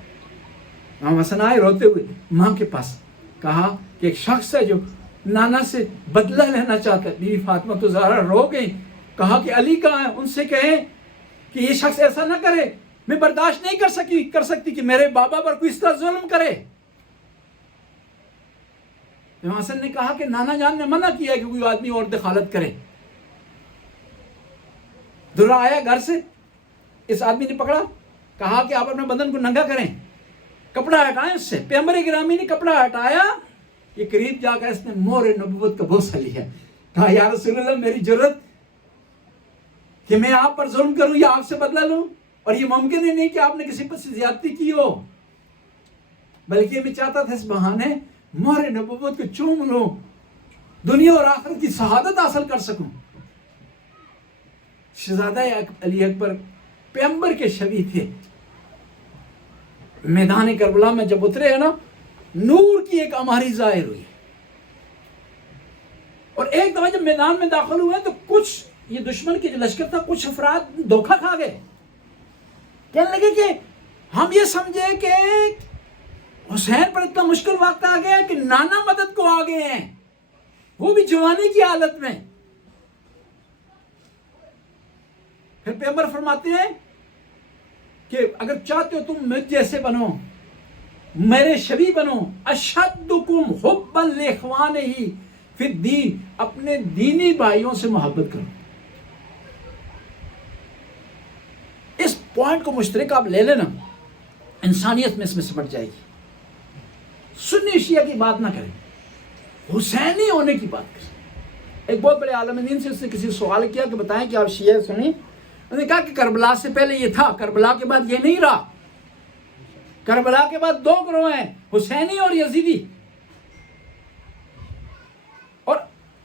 امام حسن آئے روتے ہوئے ماں کے پاس. کہا کہ ایک شخص ہے جو نانا سے بدلہ لینا چاہتا ہے. بیوی فاطمہ تو زہرا رو گئی. کہا کہ علی کہاں ہے، ان سے کہیں کہ یہ شخص ایسا نہ کرے، میں برداشت نہیں کر سکتی کہ میرے بابا پر کوئی اس طرح ظلم کرے. امام حسن نے کہا کہ نانا جان نے منع کیا کہ کوئی آدمی اور دخالت کرے. درہ آیا گھر سے، اس آدمی نے پکڑا، کہا کہ آپ اپنے بدن کو ننگا کریں، کپڑا ہٹائیں اس سے. پیغمبر گرامی نے کپڑا ہٹایا، یہ قریب جا کر اس نے مہر نبوت کا بوسہ لیا. کہا یا رسول اللہ، میری جرت کہ میں آپ پر ظلم کروں یا آپ سے بدلہ لوں، اور یہ ممکن ہی نہیں کہ آپ نے کسی پر زیادتی کی ہو، بلکہ میں چاہتا تھا اس بہانے مہر نبوت کو چوم لوں، دنیا اور آخرت کی سعادت حاصل کر سکوں. شہزادہ علی اکبر پیغمبر کے شبیہ تھے. میدان کربلا میں جب اترے ہیں نا، نور کی ایک اماری ظاہر ہوئی، اور ایک دفعہ جب میدان میں داخل ہوئے تو کچھ یہ دشمن کی جو لشکر تھا، کچھ افراد دھوکہ کھا گئے. کہنے لگے کہ ہم یہ سمجھے کہ حسین پر اتنا مشکل وقت آ گیا کہ نانا مدد کو آ گئے ہیں. وہ بھی جوانی کی حالت میں. پھر پیغمبر فرماتے ہیں کہ اگر چاہتے ہو تم مجھ جیسے بنو، میرے شبیہ بنو، اشدکم حبا لاخوانہ فی الدین، اپنے دینی بھائیوں سے محبت کرو. اس پوائنٹ کو مشترک آپ لے لینا، انسانیت میں اس میں سمجھ جائے گی. سنی شیعہ کی بات نہ کریں، حسینی ہونے کی بات کریں. ایک بہت بڑے عالم دین سے اس نے کسی سوال کیا کہ بتائیں کہ آپ شیعہ سنی. انہوں نے کہا کہ کربلا سے پہلے یہ تھا، کربلا کے بعد یہ نہیں رہا. کربلا کے بعد دو گروہ ہیں، حسینی اور یزیدی. اور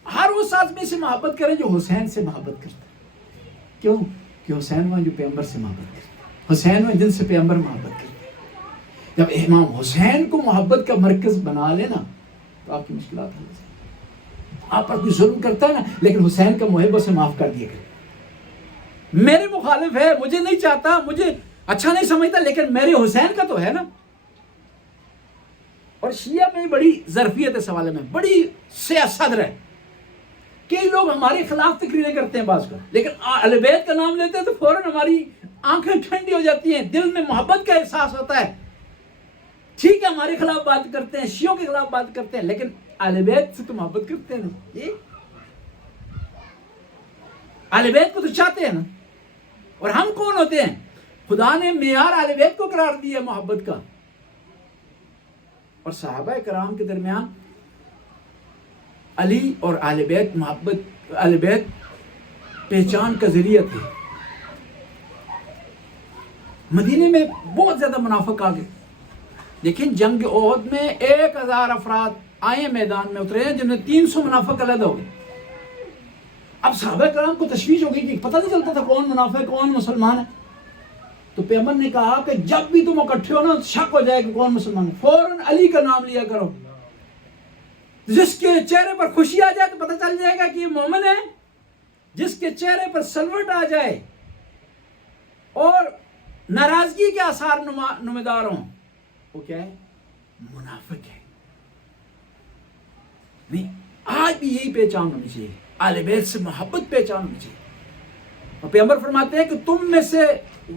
ہر اس آدمی سے محبت کریں جو حسین سے محبت کرتا ہے. کیوں؟ کہ حسین وہ جو پیغمبر سے محبت کرتا ہے، حسین وہ جن سے پیغمبر محبت کرتا ہے. جب امام حسین کو محبت کا مرکز بنا لینا تو آپ کی مشکلات حل ہو جائیں. آپ پر کوئی ظلم کرتا ہے نا، لیکن حسین کا محب اسے معاف کر دیا کرے. میرے مخالف ہے، مجھے نہیں چاہتا، مجھے اچھا نہیں سمجھتا، لیکن میرے حسین کا تو ہے نا. اور شیعہ میں بڑی ظرفیت ہے سوالے میں، بڑی سیاست ہے. کئی لوگ ہمارے خلاف تقریریں کرتے ہیں بعض کا، لیکن اہل بیت کا نام لیتے ہیں تو فوراً ہماری آنکھیں ٹھنڈی ہو جاتی ہیں، دل میں محبت کا احساس ہوتا ہے. ٹھیک ہے ہمارے خلاف بات کرتے ہیں، شیعوں کے خلاف بات کرتے ہیں، لیکن اہل بیت سے تو محبت کرتے ہیں نا. یہ اہل بیت کو تو چاہتے ہیں نا. اور ہم کون ہوتے ہیں؟ خدا نے معیار اہل بیت کو قرار دیا محبت کا. اور صحابہ کرام کے درمیان علی اور اہل بیت محبت، اہل بیت پہچان کا ذریعہ تھے. مدینے میں بہت زیادہ منافق آ گئے. لیکن جنگ احد میں 1000 افراد آئے میدان میں اترے ہیں جن میں 300 منافق علیحدہ ہو گئے. اب صحابہ کرام کو تشویش ہو گئی کہ پتہ نہیں چلتا تھا کون منافق کون مسلمان ہے. تو پیغمبر نے کہا کہ جب بھی تم اکٹھے ہو نا شک ہو جائے کہ کون مسلمان ہے، فوراً علی کا نام لیا کرو. جس کے چہرے پر خوشی آ جائے تو پتہ چل جائے گا کہ یہ مومن ہے. جس کے چہرے پر سلوٹ آ جائے اور ناراضگی کے آثار نمودار ہوں، وہ کیا ہے؟ منافق ہے. نہیں، آج بھی یہی پہچان ہونی چاہیے، اہل بیت سے محبت پہچان ہونی چاہیے. اور پیغمبر فرماتے ہیں کہ تم میں سے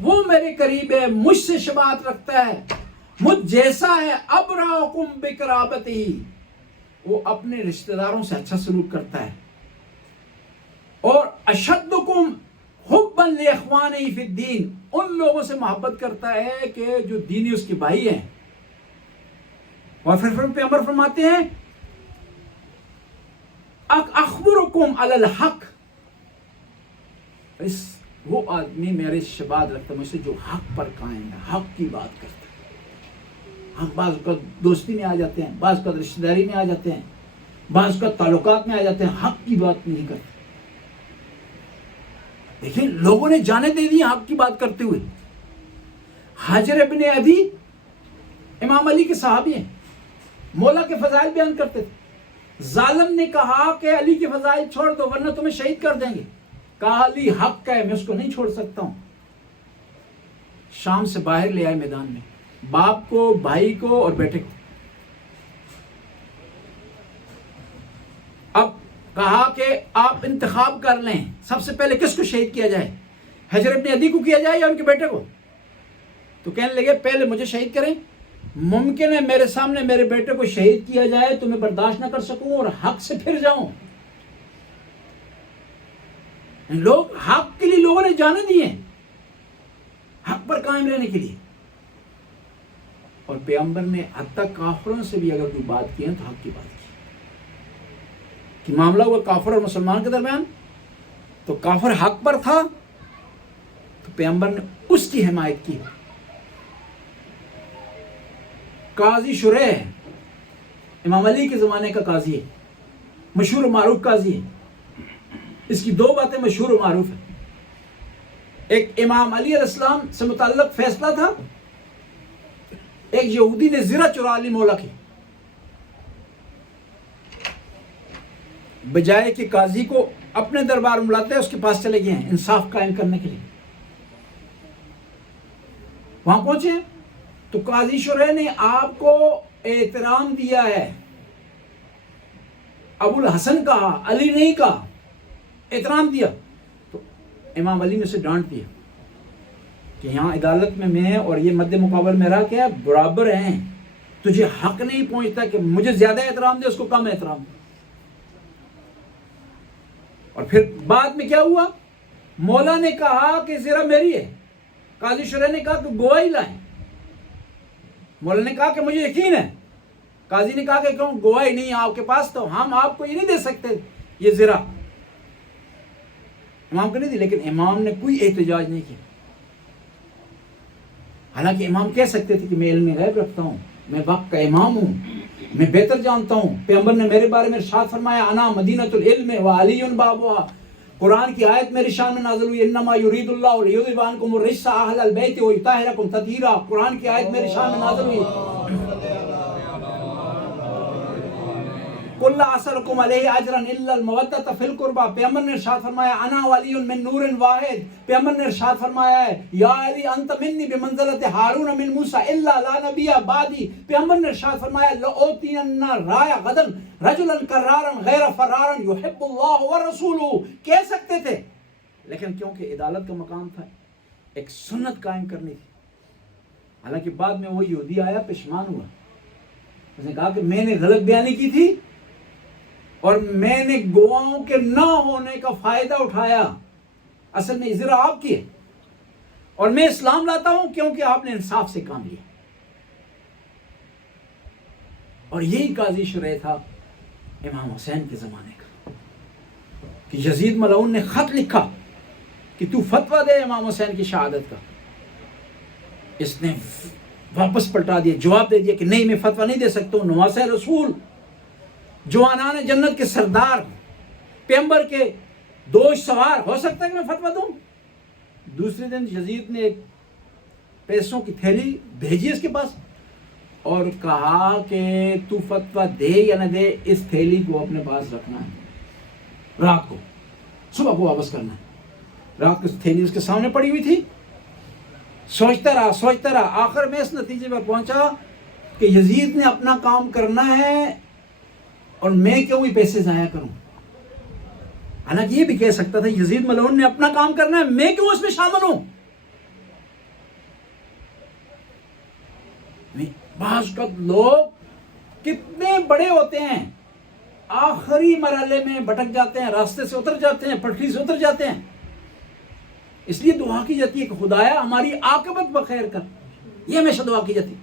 وہ میرے قریب ہے، مجھ سے شباہت رکھتا ہے، مجھ جیسا ہے، ابراکم بقرابتہ، وہ اپنے رشتہ داروں سے اچھا سلوک کرتا ہے. اور اشدکم حبا لاخوانہ فی الدین، ان لوگوں سے محبت کرتا ہے کہ جو دینی اس کے بھائی ہیں. اور پھر پیغمبر فرماتے ہیں اخبرکم علی الحق، وہ آدمی میرے شباہت رکھتا ہے مجھ سے جو حق پر قائم ہے، حق کی بات کرتا ہے. ہم بعض اوقات دوستی میں آ جاتے ہیں، بعض اوقات رشتہ داری میں آ جاتے ہیں، بعض اوقات تعلقات میں آ جاتے ہیں، حق کی بات نہیں کرتے. دیکھیں لوگوں نے جانے دے دی حق کی بات کرتے ہوئے. حاجر ابن عدی امام علی کے صحابی ہیں، مولا کے فضائل بیان کرتے تھے. ظالم نے کہا کہ علی کے فضائل چھوڑ دو ورنہ تمہیں شہید کر دیں گے. کہا علی حق کا ہے، میں اس کو نہیں چھوڑ سکتا ہوں. شام سے باہر لے آئے میدان میں، باپ کو، بھائی کو اور بیٹے کو. اب کہا کہ آپ انتخاب کر لیں، سب سے پہلے کس کو شہید کیا جائے، حجر ابن عدی کو کیا جائے یا ان کے بیٹے کو؟ تو کہنے لگے پہلے مجھے شہید کریں. ممکن ہے میرے سامنے میرے بیٹے کو شہید کیا جائے تو میں برداشت نہ کر سکوں اور حق سے پھر جاؤں. لوگ حق کے لیے لوگوں نے جانے دیے، حق پر قائم رہنے کے لیے. اور پیغمبر نے حتیٰ کافروں سے بھی اگر کوئی بات کی ہے تو حق کی بات کی. کہ معاملہ ہوا کافر اور مسلمان کے درمیان، تو کافر حق پر تھا تو پیغمبر نے اس کی حمایت کی. قاضی شریح ہے، امام علی کے زمانے کا قاضی ہے، مشہور و معروف قاضی ہے. اس کی دو باتیں مشہور و معروف ہیں. ایک امام علی علیہ السلام سے متعلق فیصلہ تھا، ایک یہودی نے زرہ چرا لی مولا کی. بجائے کہ قاضی کو اپنے دربار میں بلاتے ہیں اس کے پاس چلے گئے ہیں انصاف قائم کرنے کے لیے. وہاں پہنچے تو قاضی شریح نے آپ کو احترام دیا ہے، ابو الحسن کہا، علی نہیں کہا، احترام دیا، تو امام علی نے اسے ڈانٹ دیا کہ یہاں عدالت میں میں اور یہ مد مقابل میرا کیا برابر ہیں، تجھے حق نہیں پہنچتا کہ مجھے زیادہ احترام دے، اس کو کم احترام دے۔ اور پھر بعد میں کیا ہوا، مولا نے کہا کہ زرا میری ہے، قاضی شرح نے کہا کہ گواہی لائیں، مولا نے کہا کہ مجھے یقین ہے، قاضی نے کہا کہ کیوں گواہی نہیں ہے آپ کے پاس، تو ہم آپ کو یہ نہیں دے سکتے یہ زرا، امام کو نہیں دی، لیکن امام نے کوئی احتجاج نہیں کیا۔ حالانکہ امام کہہ سکتے تھے کہ میں علم غیب رکھتا ہوں، میں وقت کا امام ہوں، میں بہتر جانتا ہوں، پیغمبر نے میرے بارے میں ارشاد فرمایا انا مدینۃ العلم وعلی بابها، قرآن کی آیت میری شان میں نازل ہوئی انما یرید اللہ لیذهب عنکم الرجس اہل البیت ویطہرکم تطہیرا، قرآن کی آیت میری شان میں نازل ہوئی قل لا اسألکم علیہ اجرا الا المودۃ فی القربى، پیغمبر نے ارشاد فرمایا انا ولی من نور واحد، پیغمبر نے ارشاد فرمایا ہے یا علی انت منی بمنزلۃ ہارون من موسیٰ الا لا نبی بعدی، پیغمبر نے ارشاد فرمایا لأوتین رایا غدا رجلا کرارا غیر فرارا یحب اللہ ورسولہ، کہہ سکتے تھے، لیکن کیونکہ عدالت کا مقام تھا ایک سنت قائم کرنی تھی۔ حالانکہ بعد میں وہ یہودی آیا پشمان ہوا، اس نے کہا کہ میں نے غلط بیانی کی تھی اور میں نے گواہوں کے نہ ہونے کا فائدہ اٹھایا، اصل میں زرا آپ کی ہے، اور میں اسلام لاتا ہوں کیونکہ آپ نے انصاف سے کام لیا۔ اور یہی قاضی شرح تھا امام حسین کے زمانے کا کہ یزید ملعون نے خط لکھا کہ تو فتویٰ دے امام حسین کی شہادت کا، اس نے واپس پلٹا دیا، جواب دے دیا کہ نہیں میں فتویٰ نہیں دے سکتا ہوں، نواسہ رسول، جوانان جنت کے سردار، پیغمبر کے دوش سوار، ہو سکتا ہے کہ میں فتویٰ دوں؟ دوسرے دن یزید نے ایک پیسوں کی تھیلی بھیجی اس کے پاس اور کہا کہ تو فتویٰ دے یا نہ دے، اس تھیلی کو اپنے پاس رکھنا ہے، رات کو صبح کو واپس کرنا ہے۔ رات کو تھیلی اس کے سامنے پڑی ہوئی تھی، سوچتا رہا، آخر میں اس نتیجے پر پہنچا کہ یزید نے اپنا کام کرنا ہے اور میں کیوں ہی پیسے ضائع کروں۔ حالانکہ یہ بھی کہہ سکتا تھا یزید ملعون نے اپنا کام کرنا ہے، میں کیوں اس میں شامل ہوں۔ بعض اوقات لوگ کتنے بڑے ہوتے ہیں، آخری مرحلے میں بھٹک جاتے ہیں، راستے سے اتر جاتے ہیں، پٹری سے اتر جاتے ہیں۔ اس لیے دعا کی جاتی ہے کہ خدایا ہماری عاقبت بخیر کر، یہ ہمیشہ دعا کی جاتی ہے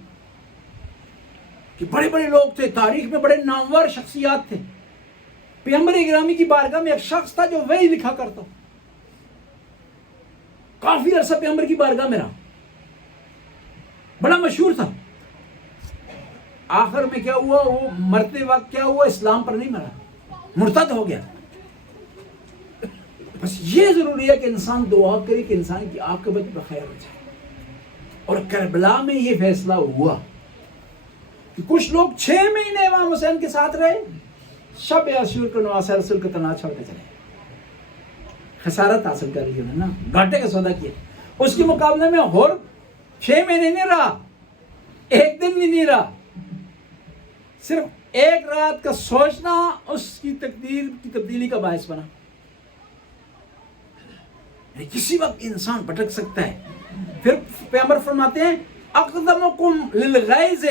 کہ بڑے بڑے لوگ تھے، تاریخ میں بڑے نامور شخصیات تھے۔ پیغمبر گرامی کی بارگاہ میں ایک شخص تھا جو وحی لکھا کرتا، کافی عرصہ پیغمبر کی بارگاہ میں رہا، بڑا مشہور تھا۔ آخر میں کیا ہوا، وہ مرتے وقت کیا ہوا، اسلام پر نہیں مرا، مرتد ہو گیا۔ بس یہ ضروری ہے کہ انسان دعا کرے کہ انسان کی عاقبت بخیر ہو جائے۔ اور کربلا میں یہ فیصلہ ہوا کہ کچھ لوگ 6 مہینے امام حسین کے ساتھ رہے، شب عاشور کو نواسہ رسول کو تنہا چھوڑ کے چلے، خسارت حاصل کر لی انہوں نے، گھاٹے کا سودا کیا۔ اس کے مقابلے میں اور 6 مہینے نہیں رہا، ایک دن بھی نہیں رہا، صرف ایک رات کا سوچنا اس کی تقدیر کی تبدیلی کا باعث بنا۔ کسی وقت انسان بھٹک سکتا ہے۔ پھر پیغمبر فرماتے ہیں اقدمکم للغیظ،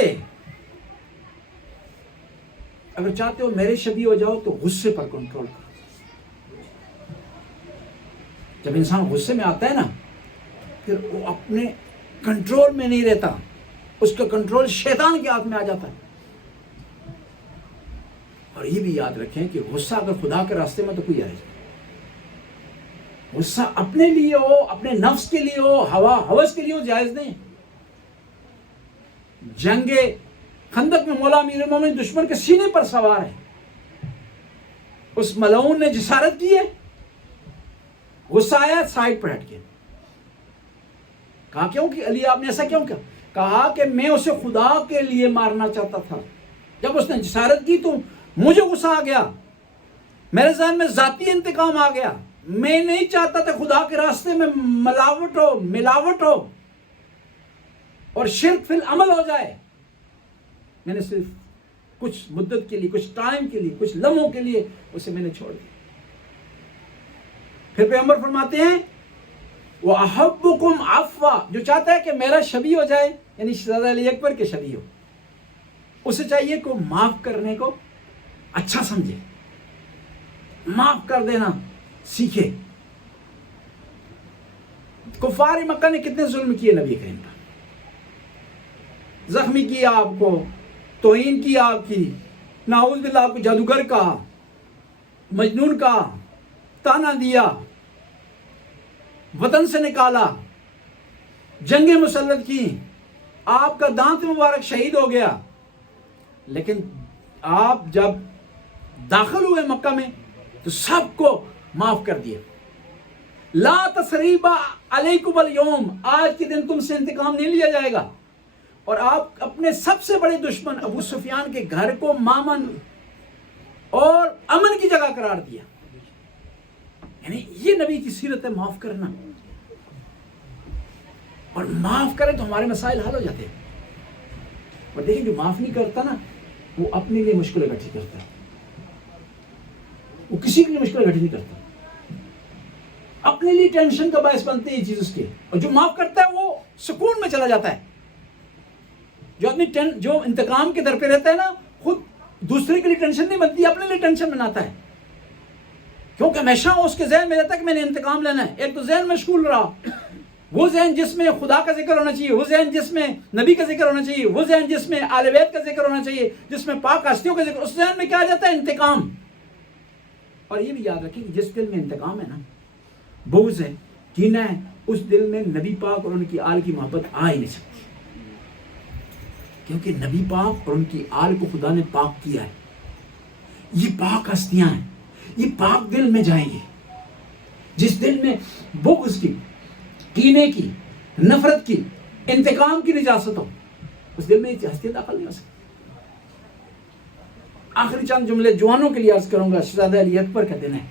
اگر چاہتے ہو میرے شبیہ ہو جاؤ تو غصے پر کنٹرول کرو۔ جب انسان غصے میں آتا ہے نا، پھر وہ اپنے کنٹرول میں نہیں رہتا، اس کا کنٹرول شیطان کے ہاتھ میں آ جاتا ہے۔ اور یہ بھی یاد رکھیں کہ غصہ اگر خدا کے راستے میں تو کوئی آئے، غصہ اپنے لیے ہو، اپنے نفس کے لیے ہو، ہوا ہوس کے لیے ہو، جائز نہیں۔ جنگ خندق میں مولا امیر المومنین دشمن کے سینے پر سوار ہے، اس ملعون نے جسارت کی ہے، غصہ آیا سائڈ پر ہٹ کے کہا کیوں کہ علی آپ نے ایسا کیوں کیا؟ کہا کہ میں اسے خدا کے لیے مارنا چاہتا تھا، جب اس نے جسارت کی تو مجھے غصہ آ گیا، میرے ذہن میں ذاتی انتقام آ گیا، میں نہیں چاہتا تھا خدا کے راستے میں ملاوٹ ہو اور شرک فی العمل ہو جائے، میں نے صرف کچھ مدت کے لیے، کچھ ٹائم کے لیے، کچھ لمحوں کے لیے اسے میں نے چھوڑ دیا۔ پھر پیغمبر فرماتے ہیں وَأَحَبُّكُمْ عَفْوًا، جو چاہتا ہے کہ میرا شبیہ ہو جائے، یعنی شہزادہ علی اکبر کے شبیہ ہو، اسے چاہیے کہ معاف کرنے کو اچھا سمجھے، معاف کر دینا سیکھے۔ کفار مکہ نے کتنے ظلم کیے نبی کریم پر، زخمی کیا آپ کو، توہین کیا آپ کی، نعوذ باللہ آپ کو جادوگر کہا، مجنون کہا، تانا دیا، وطن سے نکالا، جنگیں مسلط کی، آپ کا دانت مبارک شہید ہو گیا، لیکن آپ جب داخل ہوئے مکہ میں تو سب کو معاف کر دیا۔ لا تثریب علیکم اليوم، آج کے دن تم سے انتقام نہیں لیا جائے گا۔ اور آپ اپنے سب سے بڑے دشمن ابو سفیان کے گھر کو مامن اور امن کی جگہ قرار دیا۔ یعنی یہ نبی کی سیرت ہے، معاف کرنا، اور معاف کریں تو ہمارے مسائل حل ہو جاتے ہیں۔ اور دیکھیں جو معاف نہیں کرتا نا، وہ اپنے لیے مشکلیں گٹھی کرتا ہے، وہ کسی کے لیے مشکلیں گٹھی نہیں کرتا، اپنے لیے ٹینشن کا باعث بنتے ہیں یہ چیز اس کے۔ اور جو معاف کرتا ہے وہ سکون میں چلا جاتا ہے۔ جو آدمی جو انتقام کے در پہ رہتا ہے نا، خود دوسرے کے لیے ٹینشن نہیں بنتی، اپنے لیے ٹینشن بناتا ہے، کیونکہ ہمیشہ اس کے ذہن میں رہتا ہے کہ میں نے انتقام لینا ہے۔ ایک تو ذہن مشغول رہا، وہ ذہن جس میں خدا کا ذکر ہونا چاہیے، وہ ذہن جس میں نبی کا ذکر ہونا چاہیے، وہ ذہن جس میں آل بیت کا ذکر ہونا چاہیے، جس میں پاک ہستیوں کا ذکر، اس ذہن میں کیا آ جاتا ہے؟ انتقام۔ اور یہ بھی یاد رکھیں کہ جس دل میں انتقام ہے نا، بغض ہے، کینہ ہے، اس دل میں نبی پاک اور ان کی آل کی محبت آ ہی نہیں سکتی، کیونکہ نبی پاک اور ان کی آل کو خدا نے پاک کیا ہے۔ یہ پاک ہستیاں ہیں، یہ پاک دل میں جائیں گے۔ جس دل میں بغض کی، کینے کی، نفرت کی، انتقام کی نجاست ہو، اس دل میں یہ ہستیاں داخل نہیں ہو سکتی۔ آخری چند جملے جوانوں کے لیے عرض کروں گا۔ شہزادہ علی اکبر کا دن ہے،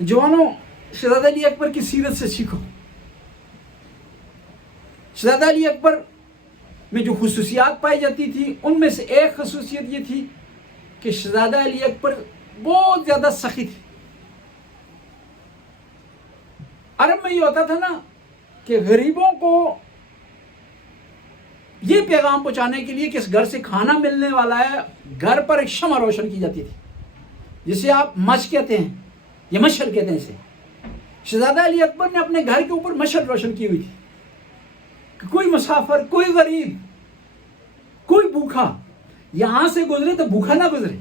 جوانوں شہزادہ علی اکبر کی سیرت سے سیکھو۔ شہزادہ علی اکبر میں جو خصوصیات پائی جاتی تھی، ان میں سے ایک خصوصیت یہ تھی کہ شہزادہ علی اکبر بہت زیادہ سخی تھی۔ عرب میں یہ ہوتا تھا نا کہ غریبوں کو یہ پیغام پہنچانے کے لیے کہ اس گھر سے کھانا ملنے والا ہے، گھر پر ایک شمع روشن کی جاتی تھی، جسے آپ مچ کہتے ہیں یا مشعل کہتے ہیں اسے۔ شہزادہ علی اکبر نے اپنے گھر کے اوپر مشعل روشن کی ہوئی تھی کہ کوئی مسافر، کوئی غریب، کوئی بھوکا یہاں سے گزرے تو بھوکا نہ گزرے۔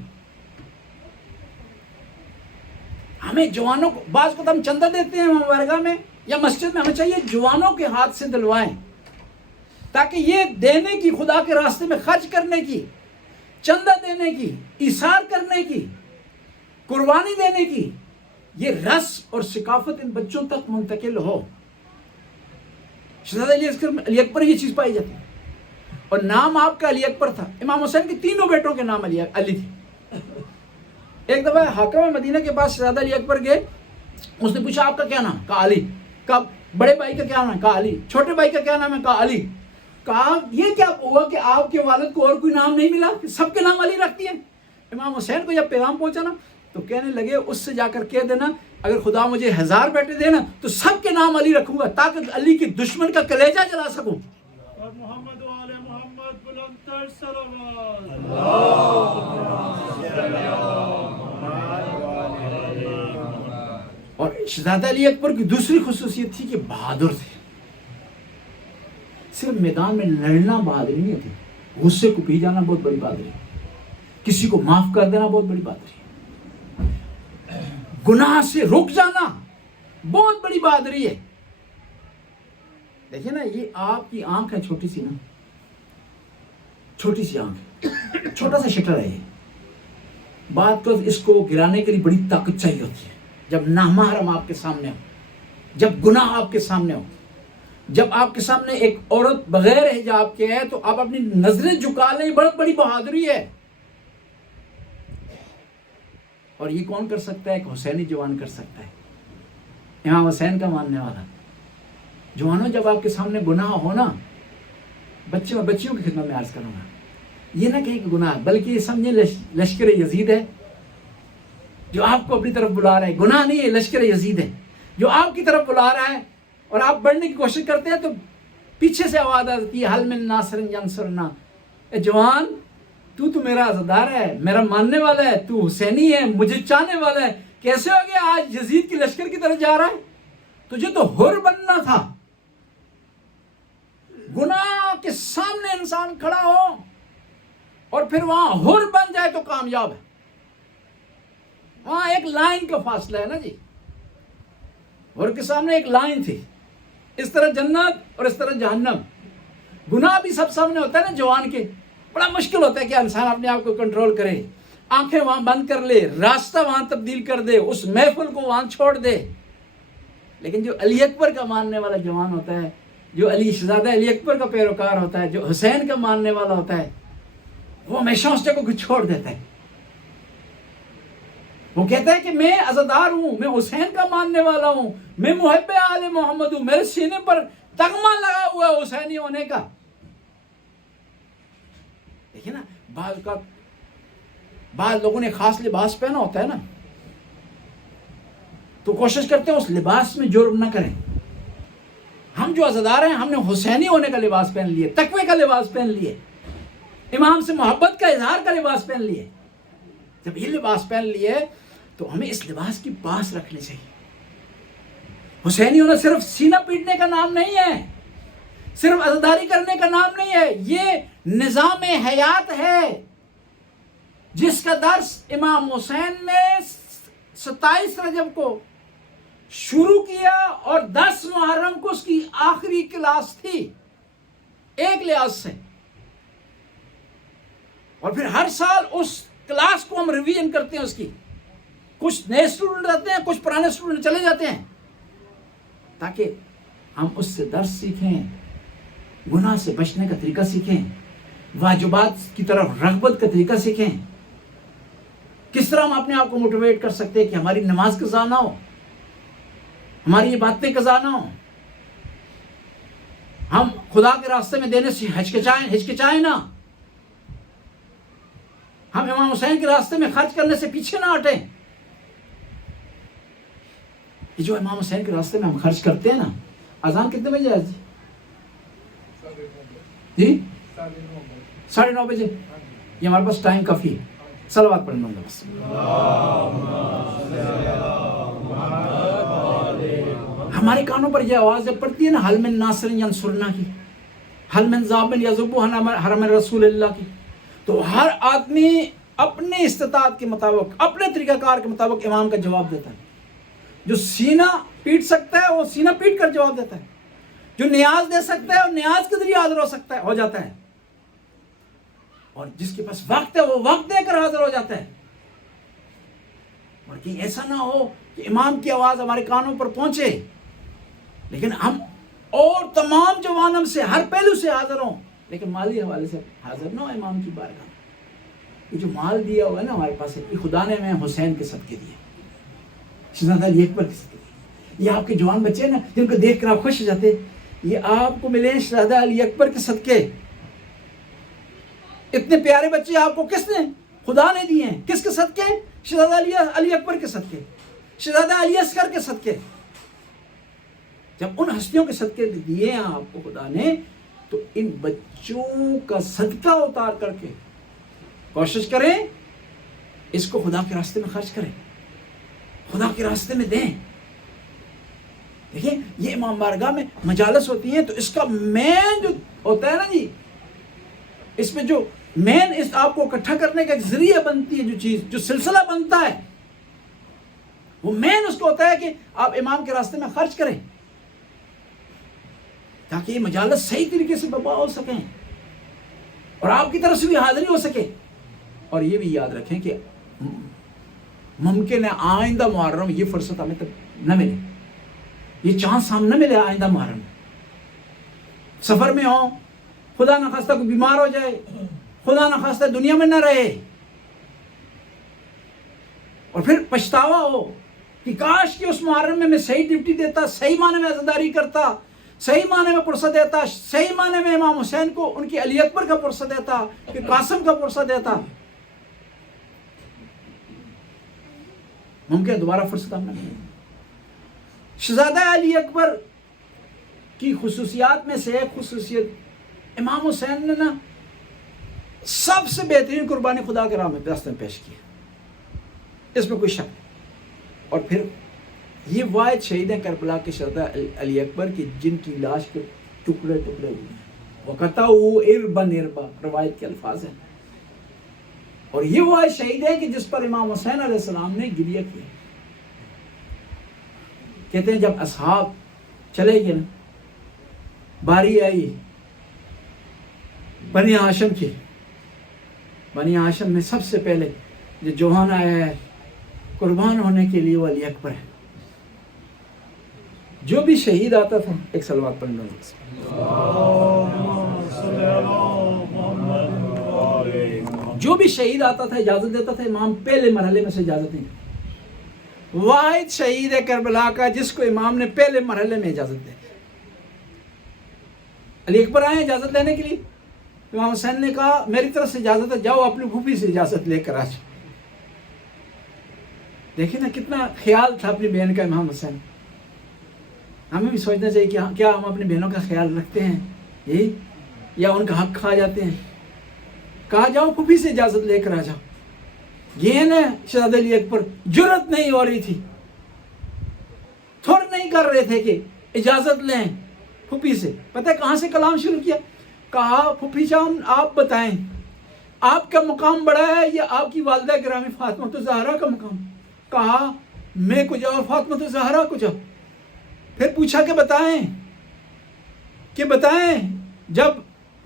ہمیں جوانوں کو، بعض کو ہم چندہ دیتے ہیں مبارکہ میں یا مسجد میں، ہمیں چاہیے جوانوں کے ہاتھ سے دلوائیں، تاکہ یہ دینے کی، خدا کے راستے میں خرچ کرنے کی، چندہ دینے کی، ایثار کرنے کی، قربانی دینے کی، یہ رسم اور ثقافت ان بچوں تک منتقل ہو۔ شہزادہ علی اکبر یہ چیز پائی جاتی ہے، اور نام آپ کا علی اکبر تھا۔ امام حسین کے تینوں بیٹوں کے نام علی تھے۔ ایک دفعہ حاکم مدینہ کے پاس شہزادہ علی اکبر گئے، اس نے پوچھا آپ کا کیا نام؟ کہا علی۔ کہا بڑے بھائی کا کیا نام ہے؟ کہا علی۔ چھوٹے بھائی کا کیا نام ہے؟ کہا علی۔ کہا یہ کیا ہوا کہ آپ کے والد کو اور کوئی نام نہیں ملا، سب کے نام علی رکھتی ہیں؟ امام حسین کو جب پیغام پہنچا نا تو کہنے لگے اس سے جا کر کہہ دینا اگر خدا مجھے 1000 بیٹے دے نا تو سب کے نام علی رکھوں گا، تاکہ علی کی دشمن کا کلیجہ جلا سکوں۔ اور محمد و آل محمد بلند تر صلوات۔ اور شہزادہ علی اکبر کی دوسری خصوصیت تھی کہ بہادر تھے۔ صرف میدان میں لڑنا بہادری نہیں ہوتی، غصے کو پی جانا بہت بڑی بہادری ہے، کسی کو معاف کر دینا بہت بڑی بہادری ہے، گناہ سے رک جانا بہت بڑی بہادری ہے۔ دیکھیں نا، یہ آپ کی آنکھ ہے چھوٹی سی نا، چھوٹی سی آنکھ ہے، چھوٹا سا شٹر ہے یہ، بات کو اس کو گرانے کے لیے بڑی طاقت چاہیے ہوتی ہے۔ جب نامحرم آپ کے سامنے ہو، جب گناہ آپ کے سامنے ہو، جب آپ کے سامنے ایک عورت بغیر حجاب کے ہے تو آپ اپنی نظریں جھکا لیں، بہت بڑی بہادری ہے۔ اور یہ کون کر سکتا ہے؟ ایک حسینی جوان کر سکتا ہے، امام حسین کا ماننے والا۔ جوانوں جب آپ کے سامنے گناہ ہونا، بچیوں کی خدمت میں عرض کروں گا، یہ نہ کہیں کہ گناہ، بلکہ یہ سمجھیں لشکر یزید ہے جو آپ کو اپنی طرف بلا رہا ہے. گناہ نہیں ہے، لشکر یزید ہے جو آپ کی طرف بلا رہا ہے، اور آپ بڑھنے کی کوشش کرتے ہیں تو پیچھے سے آواز آتی ہے حل من ناصر ینصرنا. اے جوان، تو میرا عزادار ہے، میرا ماننے والا ہے، تو حسینی ہے، مجھے چاہنے والا ہے، کیسے ہو گیا آج یزید کی لشکر کی طرف جا رہا ہے؟ تجھے تو حر بننا تھا. گناہ کے سامنے انسان کھڑا ہو اور پھر وہاں حر بن جائے تو کامیاب ہے. وہاں ایک لائن کا فاصلہ ہے نا جی، حر کے سامنے ایک لائن تھی، اس طرح جنت اور اس طرح جہنم. گناہ بھی سب سامنے ہوتا ہے نا جوان کے. بڑا مشکل ہوتا ہے کہ انسان اپنے آپ کو کنٹرول کرے، آنکھیں وہاں بند کر لے، راستہ وہاں تبدیل کر دے، اس محفل کو وہاں چھوڑ دے. لیکن جو علی اکبر کا ماننے والا جوان ہوتا ہے، جو علی شہزادہ علی اکبر کا پیروکار ہوتا ہے، جو حسین کا ماننے والا ہوتا ہے، وہ ہمیشہ اس جگہ کو چھوڑ دیتا ہے. وہ کہتا ہے کہ میں عزادار ہوں، میں حسین کا ماننے والا ہوں، میں محب آل محمد ہوں، میرے سینے پر تغمہ لگا ہوا ہے حسینی ہونے کا. دیکھیں نا، بعض لوگوں نے خاص لباس پہنا ہوتا ہے نا، تو کوشش کرتے ہیں اس لباس میں جرم نہ کریں. ہم جو عزادار ہیں، ہم نے حسینی ہونے کا لباس پہن لیے، تقوی کا لباس پہن لیے، امام سے محبت کا اظہار کا لباس پہن لیے. جب یہ لباس پہن لیے تو ہمیں اس لباس کی پاس رکھنی چاہیے. حسینی ہونا صرف سینہ پیٹنے کا نام نہیں ہے، صرف عزاداری کرنے کا نام نہیں ہے، یہ نظام حیات ہے جس کا درس امام حسین نے 27 رجب کو شروع کیا اور 10 محرم کو اس کی آخری کلاس تھی ایک لحاظ سے. اور پھر ہر سال اس کلاس کو ہم ریویژن کرتے ہیں اس کی. کچھ نئے اسٹوڈنٹ رہتے ہیں، کچھ پرانے اسٹوڈنٹ چلے جاتے ہیں، تاکہ ہم اس سے درس سیکھیں، گناہ سے بچنے کا طریقہ سیکھیں، واجبات کی طرف رغبت کا طریقہ سیکھیں. کس طرح ہم اپنے آپ کو موٹیویٹ کر سکتے ہیں کہ ہماری نماز قضا نہ ہو، ہماری عبادتیں قضا نہ ہو، ہم خدا کے راستے میں دینے سے ہچکچائیں نہ، ہم امام حسین کے راستے میں خرچ کرنے سے پیچھے نہ ہٹیں. یہ جو امام حسین کے راستے میں ہم خرچ کرتے ہیں نا، اذان کتنے بجے ہے جی؟ 9:30 بجے. یہ ہمارے پاس ٹائم کافی ہے. صلوات پڑھیں گے بس. ہمارے کانوں پر یہ آواز جب پڑتی ہے نا، حل من ناصر ینصرنا کی، حل من ذابن یذب حرم رسول اللہ کی، تو ہر آدمی اپنے استطاعت کے مطابق، اپنے طریقہ کار کے مطابق امام کا جواب دیتا ہے. جو سینہ پیٹ سکتا ہے وہ سینہ پیٹ کر جواب دیتا ہے، جو نیاز دے سکتا ہے وہ نیاز کے ذریعے حاضر ہو جاتا ہے، اور جس کے پاس وقت ہے وہ وقت دے کر حاضر ہو جاتا ہے. اور کہیں ایسا نہ ہو کہ امام کی آواز ہمارے کانوں پر پہنچے لیکن ہم اور تمام جوانم سے ہر پہلو سے حاضر ہوں لیکن مالی حوالے سے حاضر نہ ہو امام کی بارگاہ. یہ جو مال دیا ہوا ہے نا ہمارے پاس، یہ خدا نے ہمیں حسین کے صدقے دیے، شہزادہ علی اکبر کے صدقے دیے. یہ آپ کے جوان بچے ہیں نا جن کو دیکھ کر آپ خوش ہو جاتے، یہ آپ کو ملے شہزادہ علی اکبر کے صدقے. اتنے پیارے بچے آپ کو کس نے؟ خدا نے دیے ہیں. کس کے صدقے؟ شہزادہ علی اکبر کے صدقے، شہزادہ علی اصغر کے صدقے. جب ان ہستیوں کے صدقے دیے ہیں آپ کو خدا نے، تو ان بچوں کا صدقہ اتار کر کے کوشش کریں اس کو خدا کے راستے میں خرچ کریں، خدا کے راستے میں دیں. دیکھیں یہ امام بارگاہ میں مجالس ہوتی ہیں تو اس کا مین جو ہوتا ہے نا جی، اس میں جو مین اس آپ کو اکٹھا کرنے کا ایک ذریعہ بنتی ہے، جو چیز جو سلسلہ بنتا ہے وہ مین اس کو ہوتا ہے کہ آپ امام کے راستے میں خرچ کریں تاکہ یہ مجالس صحیح طریقے سے برپا ہو سکیں اور آپ کی طرف سے بھی حاضری ہو سکے. اور یہ بھی یاد رکھیں کہ ممکن ہے آئندہ محرم یہ فرصت ہمیں تک نہ ملے، یہ چانس ہم نہ ملے آئندہ محرم. سفر میں ہوں، خدا نہ خواستہ کوئی بیمار ہو جائے، خدا نہ خواستہ دنیا میں نہ رہے، اور پھر پچھتاوا ہو کہ کاش کہ اس محرم میں صحیح ڈیوٹی دیتا، صحیح معنی میں عزاداری کرتا، صحیح معنی میں پرسہ دیتا، صحیح معنی میں امام حسین کو ان کی علی اکبر کا پرسہ دیتا کہ قاسم کا پرسہ دیتا، ممکن دوبارہ فرصت ہم نے۔ شہزادہ علی اکبر کی خصوصیات میں سے ایک خصوصیت، امام حسین نے نا سب سے بہترین قربانی خدا کے راہ میں راستہ میں پیش کی، اس میں کوئی شک نہیں۔ اور پھر یہ واحد شہید ہیں کربلا کے شہزادہ علی اکبر کی جن کی لاش کے ٹکڑے ٹکڑے ہوئے ہیں، وَقَطَعُوا إِرْبًا إِرْبًا، روایت کے الفاظ ہیں۔ اور یہ واحد شہید ہے کہ جس پر امام حسین علیہ السلام نے گریہ کیا۔ کہتے ہیں جب اصحاب چلے گئے نا، باری آئی بنی ہاشم کی، بنی ہاشم میں سب سے پہلے جو جوان آیا ہے قربان ہونے کے لیے وہ علی اکبر ہے۔ جو بھی شہید آتا تھا، ایک صلوات پڑھنے جو بھی شہید آتا تھا اجازت دیتا تھا، امام پہلے مرحلے میں سے اجازت نہیں دیتا۔ واحد شہید ہے کربلا کا جس کو امام نے پہلے مرحلے میں اجازت دی۔ علی اکبر آئے اجازت لینے کے لیے، امام حسین نے کہا میری طرف سے اجازت ہے، جاؤ اپنی پھوپھی سے اجازت لے کر آ جاؤ۔ دیکھیں نا کتنا خیال تھا اپنی بہن کا امام حسین۔ ہمیں بھی سوچنا چاہیے کہ کیا ہم اپنی بہنوں کا خیال رکھتے ہیں یا ان کا حق کھا جاتے ہیں۔ کہا جاؤ پھوپھی سے اجازت لے کر آ جاؤ۔ یہ نا شہزادہ علی اکبر جرت نہیں ہو رہی تھی، تھوڑ نہیں کر رہے تھے کہ اجازت لیں پھوپھی سے۔ پتہ ہے کہاں سے کلام شروع کیا؟ کہا پھوپھی جان آپ بتائیں آپ کا مقام بڑا ہے یا آپ کی والدہ گرامی فاطمہ الزہرا کا مقام؟ کہا میں کو جاؤ فاطمہ الزہرا کو جاؤ۔ پھر پوچھا کہ بتائیں جب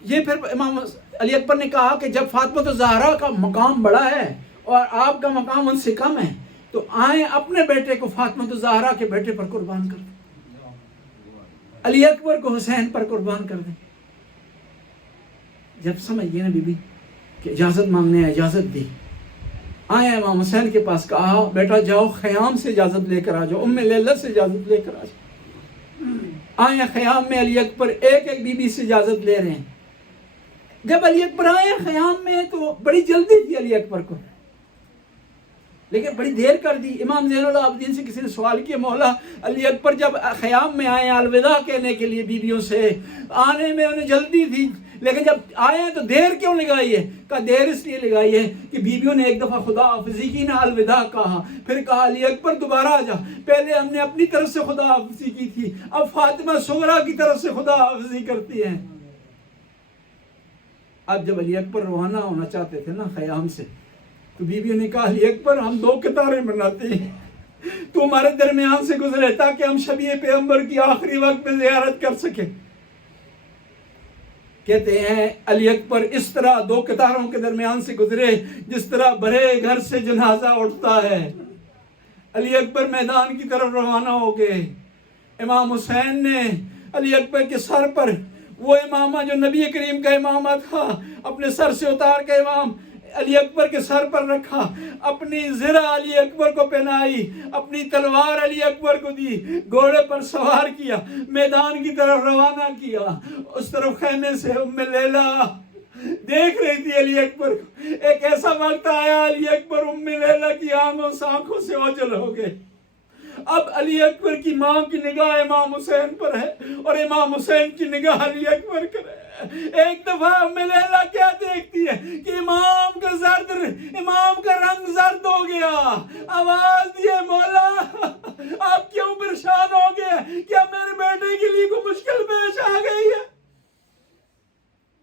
یہ پھر امام علی اکبر نے کہا کہ جب فاطمہ الزہرا کا مقام بڑا ہے اور آپ کا مقام ان سے کم ہے تو آئیں اپنے بیٹے کو فاطمہ الزہرا کے بیٹے پر قربان کر دیں، علی اکبر کو حسین پر قربان کر دیں۔ جب سمجھ گئے نا بی بی کہ اجازت مانگنے اجازت دی، آئے امام حسین کے پاس، کہا بیٹا جاؤ خیام سے اجازت لے کر آ جاؤ، ام لیلہ سے اجازت لے کر آ جاؤ۔ آئے خیام میں علی اکبر ایک ایک بی بی سے اجازت لے رہے ہیں۔ جب علی اکبر آئے خیام میں تو بڑی جلدی تھی علی اکبر کو، لیکن بڑی دیر کر دی۔ امام زین العابدین سے کسی نے سوال کیا مولا علی اکبر جب خیام میں آئے الوداع کہنے کے لیے بیویوں سے، آنے میں انہیں جلدی تھی لیکن جب آئے ہیں تو دیر کیوں لگائی ہے؟ کہا دیر اس لیے لگائی ہے کہ بیویوں نے ایک دفعہ خدا حافظی کی نہ الوداع کہا، پھر کہا علی اکبر دوبارہ آ جا، پہلے ہم نے اپنی طرف سے خدا حافظی کی تھی، اب فاطمہ صغریٰ کی طرف سے خدا حافظی کرتی ہیں۔ اب جب علی اکبر روانہ ہونا چاہتے تھے نا خیام سے تو بیویوں نے کہا علی اکبر ہم 2 قطاریں بناتے ہیں، تو ہمارے درمیان سے گزرے تاکہ ہم شبیہ پیغمبر کی آخری وقت میں زیارت کر سکیں۔ کہتے ہیں علی اکبر اس طرح 2 قطاروں کے درمیان سے گزرے جس طرح بڑے گھر سے جنازہ اٹھتا ہے۔ علی اکبر میدان کی طرف روانہ ہو گئے۔ امام حسین نے علی اکبر کے سر پر وہ امامہ جو نبی کریم کا امامہ تھا اپنے سر سے اتار کے امام علی اکبر کے سر پر رکھا، اپنی زرہ علی اکبر کو پہنائی، اپنی تلوار علی اکبر کو دی، گھوڑے پر سوار کیا، میدان کی طرف روانہ کیا۔ اس طرف خیمے سے ام لیلہ دیکھ رہی تھی علی اکبر کو۔ ایک ایسا وقت آیا علی اکبر ام لیلہ کی آنکھوں سے اوجھل ہو گئے۔ اب علی اکبر کی ماں کی نگاہ امام حسین پر ہے اور امام حسین کی نگاہ علی اکبر پر ہے۔ ایک دفعہ ام لیلہ کیا دیکھتی ہے کہ امام کا رنگ زرد ہو گیا۔ آواز دیے مولا آپ کیوں پریشان ہو گئے؟ کیا میرے بیٹے کے لیے کوئی مشکل پیش آ گئی ہے؟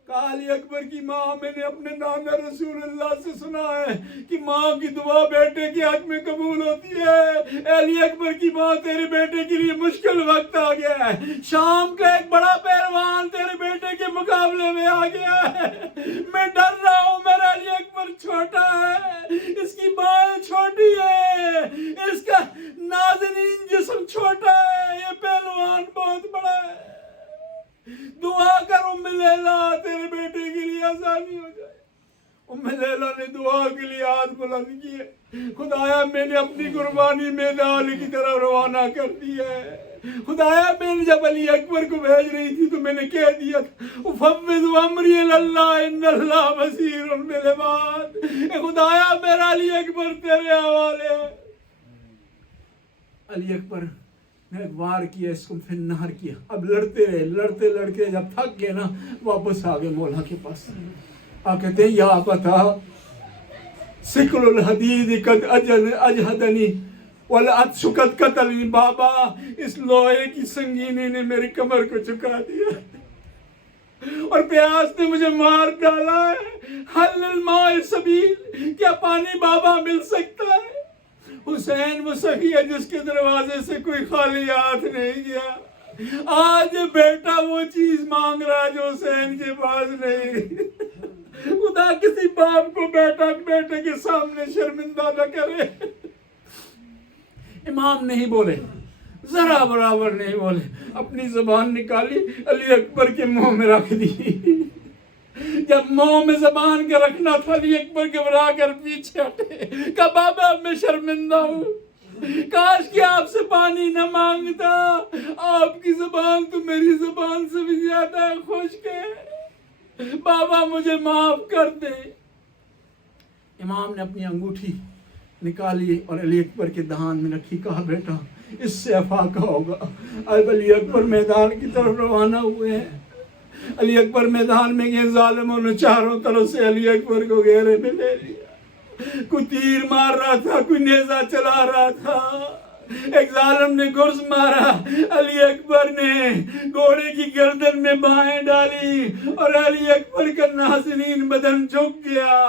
کہا علی اکبر کی ماں میں نے اپنے نانا رسول اللہ سے سنا ہے کہ ماں کی دعا بیٹے کے حق میں قبول ہوتی ہے۔ علی اکبر کی ماں تیرے بیٹے کے لیے مشکل وقت آ گیا ہے، شام کا ایک بڑا پہلوان تیرے بیٹے کے مقابلے میں آ گیا ہے، میں ڈر رہا ہوں میرا علی اکبر چھوٹا ہے، اس کی بال چھوٹی ہے، اس کا نازنین جسم چھوٹا ہے، یہ پہلوان بہت بڑا ہے، دعا کر ام لیلہ تیرے بیٹے کے لیے آسانی ہو جائے۔ ام لیلہ نے دعا کے لیے ہاتھ بلند کیے، خدایا میں نے اپنی قربانی میدان کی طرف روانہ کر دی ہے، خدایا میں نے جب علی اکبر کو بھیج رہی تھی تو میں نے کہہ دیا تھا افوض امری الی اللہ ان اللہ بصیر بالعباد، اے خدایا میرا علی اکبر تیرے حوالے ہے۔ علی اکبر نے ایک وار کیا، اس کو پھر نہر کیا، اب لڑتے رہے، لڑتے لڑتے جب تھک گئے نا واپس آگے مولا کے پاس آ کہتے ہیں یا ابتا سکل الحدید قد اجہدنی والعطش قد قتلنی، بابا اس لوہے کی سنگینی نے میری کمر کو چکا دیا اور پیاس نے مجھے مار ڈالا ہے، حل الماء سبیل، کیا پانی بابا مل سکتا ہے؟ حسین وہ سخی ہے جس کے دروازے سے کوئی خالی ہاتھ نہیں گیا، آج بیٹا وہ چیز مانگ رہا جو حسین کے پاس نہیں۔ خدا کسی باپ کو بیٹے کے سامنے شرمندہ نہ کرے۔ امام نہیں بولے، ذرا برابر نہیں بولے، اپنی زبان نکالی علی اکبر کے منہ میں رکھ دی۔ جب منہ میں زبان کے رکھنا تھا علی اکبر کے بڑھا کر پیچھے ہٹے، کہا بابا میں شرمندہ ہوں، کاش کہ آپ سے پانی نہ مانگتا، آپ کی زبان تو میری زبان سے بھی زیادہ خشک ہے، بابا مجھے معاف کر دے۔ امام نے اپنی انگوٹھی نکالی اور علی اکبر کے دہان میں رکھی، کہا بیٹا اس سے افاقہ ہوگا۔ اب علی اکبر میدان کی طرف روانہ ہوئے ہیں۔ علی اکبر میدان میں گئے، ظالموں نے چاروں طرف سے علی اکبر کو گھیرے میں لے لیا، کوئی تیر مار رہا تھا، کوئی نیزہ چلا رہا تھا، ایک ظالم نے گرز مارا، علی اکبر نے گھوڑے کی گردن میں بائیں ڈالی اور علی اکبر کا نازنین بدن جھک گیا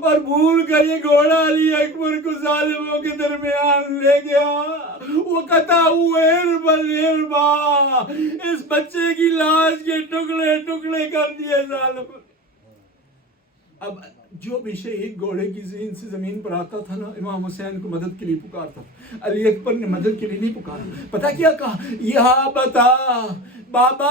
اور بھول کر یہ گھوڑا علی اکبر کو ظالموں کے درمیان لے گیا۔ وہ قطع ہوئے اربا، اس بچے کی لاش کے ٹکڑے ٹکڑے کر دیے ظالم۔ اب جو بھی شہید گھوڑے کی زین سے زمین پر آتا تھا نا، امام حسین کو مدد کے لیے پکارتا تھا، علی اکبر نے مدد کے لیے نہیں پکارا، پتہ کیا کہا؟ یا بتا بابا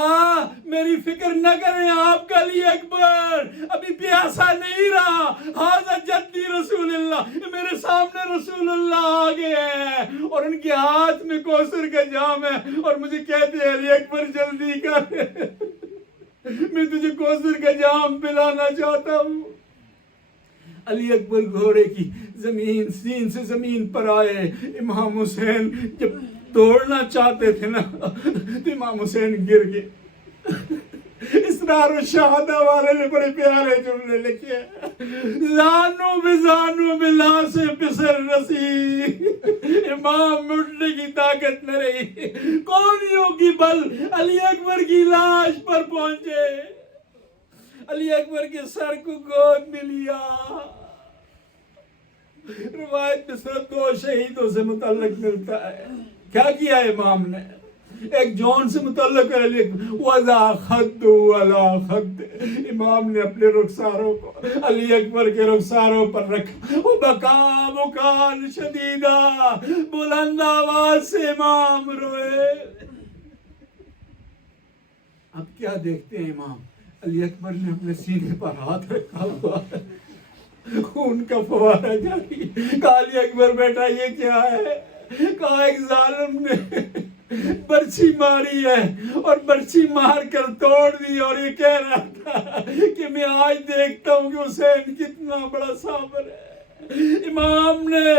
میری فکر نہ کریں آپ کا علی اکبر ابھی پیاسا نہیں رہا، ھذا جدی رسول اللہ، میرے سامنے رسول اللہ آ گئے ہیں اور ان کے ہاتھ میں کوثر کا جام ہے اور مجھے کہتے ہیں علی اکبر جلدی کر، میں تجھے کوثر کا جام پلانا چاہتا ہوں۔ علی اکبر گھوڑے کی زین سے زمین پر آئے، امام حسین جب دوڑنا چاہتے تھے نا تو امام حسین گر گئے۔ اسرار الشہادہ والے نے بڑے پیارے جملے لکھے ہیں، زانو بزانو بلا سے پسر رسی، امام اٹھنے کی طاقت نہ رہی، کوڑیوں کی بل علی اکبر کی لاش پر پہنچے، علی اکبر کے سر کو گود میں لیا۔ روایت میں صرف 2 شہیدوں سے متعلق ملتا ہے، کیا کیا امام نے؟ ایک جون سے متعلق ہے، وَذَا خَدُّ وَلَا خَدُّ، امام نے اپنے رخساروں کو علی اکبر کے رخساروں پر رکھا، وَبَكَى بُكَاءً شَدِيدًا، بلند آواز سے امام روئے۔ اب کیا دیکھتے ہیں امام؟ علی اکبر نے اپنے سینے پر ہاتھ رکھا ہوا ہے، خون کا فوارہ جاری، کہا علی اکبر بیٹا یہ کیا ہے؟ کہا ایک ظالم نے برچھی ماری ہے اور برچھی مار کر توڑ دی اور یہ کہہ رہا تھا کہ میں آج دیکھتا ہوں کہ حسین کتنا بڑا صابر ہے۔ امام نے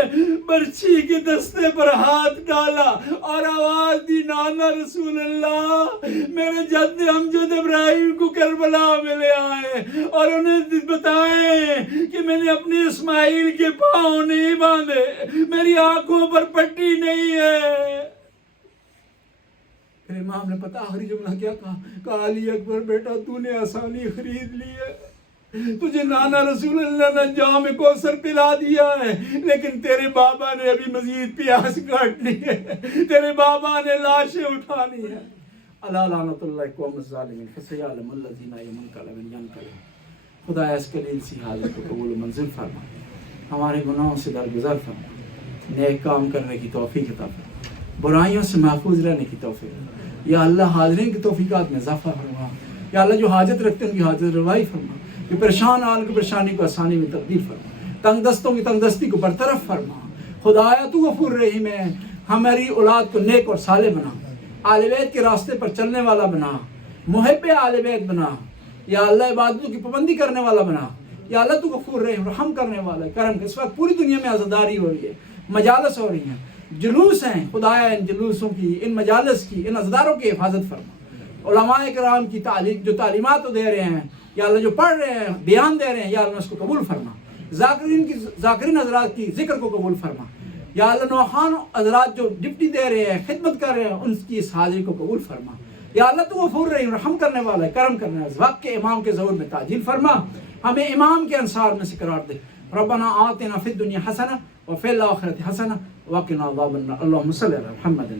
برچھی کے دستے پر ہاتھ ڈالا اور آواز دی، نانا رسول اللہ میرے جد امجد ابراہیم کو کربلا میں لے آئے اور انہیں بتائیں کہ میں نے اپنے اسماعیل کے پاؤں نہیں باندھے، میری آنکھوں پر پٹی نہیں ہے۔ پھر امام نے پتہ آخری جملہ کیا کہا علی اکبر بیٹا تو نے آسانی خرید لی ہے، تجھے نانا رسول اللہ نے جام کوثر پلا دیا ہے، لیکن تیرے بابا نے ابھی مزید پیاس کاٹنی ہے، تیرے بابا نے لاشیں اٹھانی ہے۔ اللہ لعنت اللہ قوم الظالمین فسیعلم الذین ینقلبون من ینقلب۔ خدا اس کلیل سی حالت کو قبول و منزل فرما، ہمارے گناہوں سے درگزر فرما، نیک کام کرنے کی توفیق عطا فرما، برائیوں سے محفوظ رہنے کی توفیق، یا اللہ حاضرین کی توفیقات میں اضافہ فرما، یا اللہ جو حاجت رکھتے ہیں ان کی حاجت روائی فرما، کہ پریشان حال کی پریشانی کو آسانی میں تبدیل فرما، تنگ دستوں کی تنگ دستی کو برطرف فرما۔ خدایا تو غفور رحیم ہے، ہماری اولاد کو نیک اور صالح بنا، آل بیت کے راستے پر چلنے والا بنا، محب آل بیت بنا، یا اللہ عبادتوں کی پابندی کرنے والا بنا، یا اللہ تو غفور رحیم رحم کرنے والا ہے، کرم کے۔ اس وقت پوری دنیا میں عزاداری ہو رہی ہے، مجالس ہو رہی ہیں، جلوس ہیں، خدایا ان جلوسوں کی، ان مجالس کی، ان عزاداروں کی حفاظت فرما۔ علماء کرام کی تعلیم جو تعلیمات دے رہے ہیں یا اللہ، جو پڑھ رہے ہیں، بیان دے رہے ہیں، یا اللہ اس کو قبول فرما۔ ذاکرین حضرات کی ذکر کو قبول فرما، یا اللہ نوحان حضرات جو ڈپٹی دے رہے ہیں، خدمت کر رہے ہیں، ان کی اس حاضری کو قبول فرما۔ یا اللہ تو غفور رحیم رحم کرنے والا ہے، کرم کرنے والا ہے۔ وقت کے امام کے ظہور میں تعجیل فرما، ہمیں امام کے انصار میں سے قرار دے۔ ربنا آتنا فی الدنیا حسنہ وفی الآخرۃ حسنہ وقنا عذاب النار۔ اللہم صلی علی محمد۔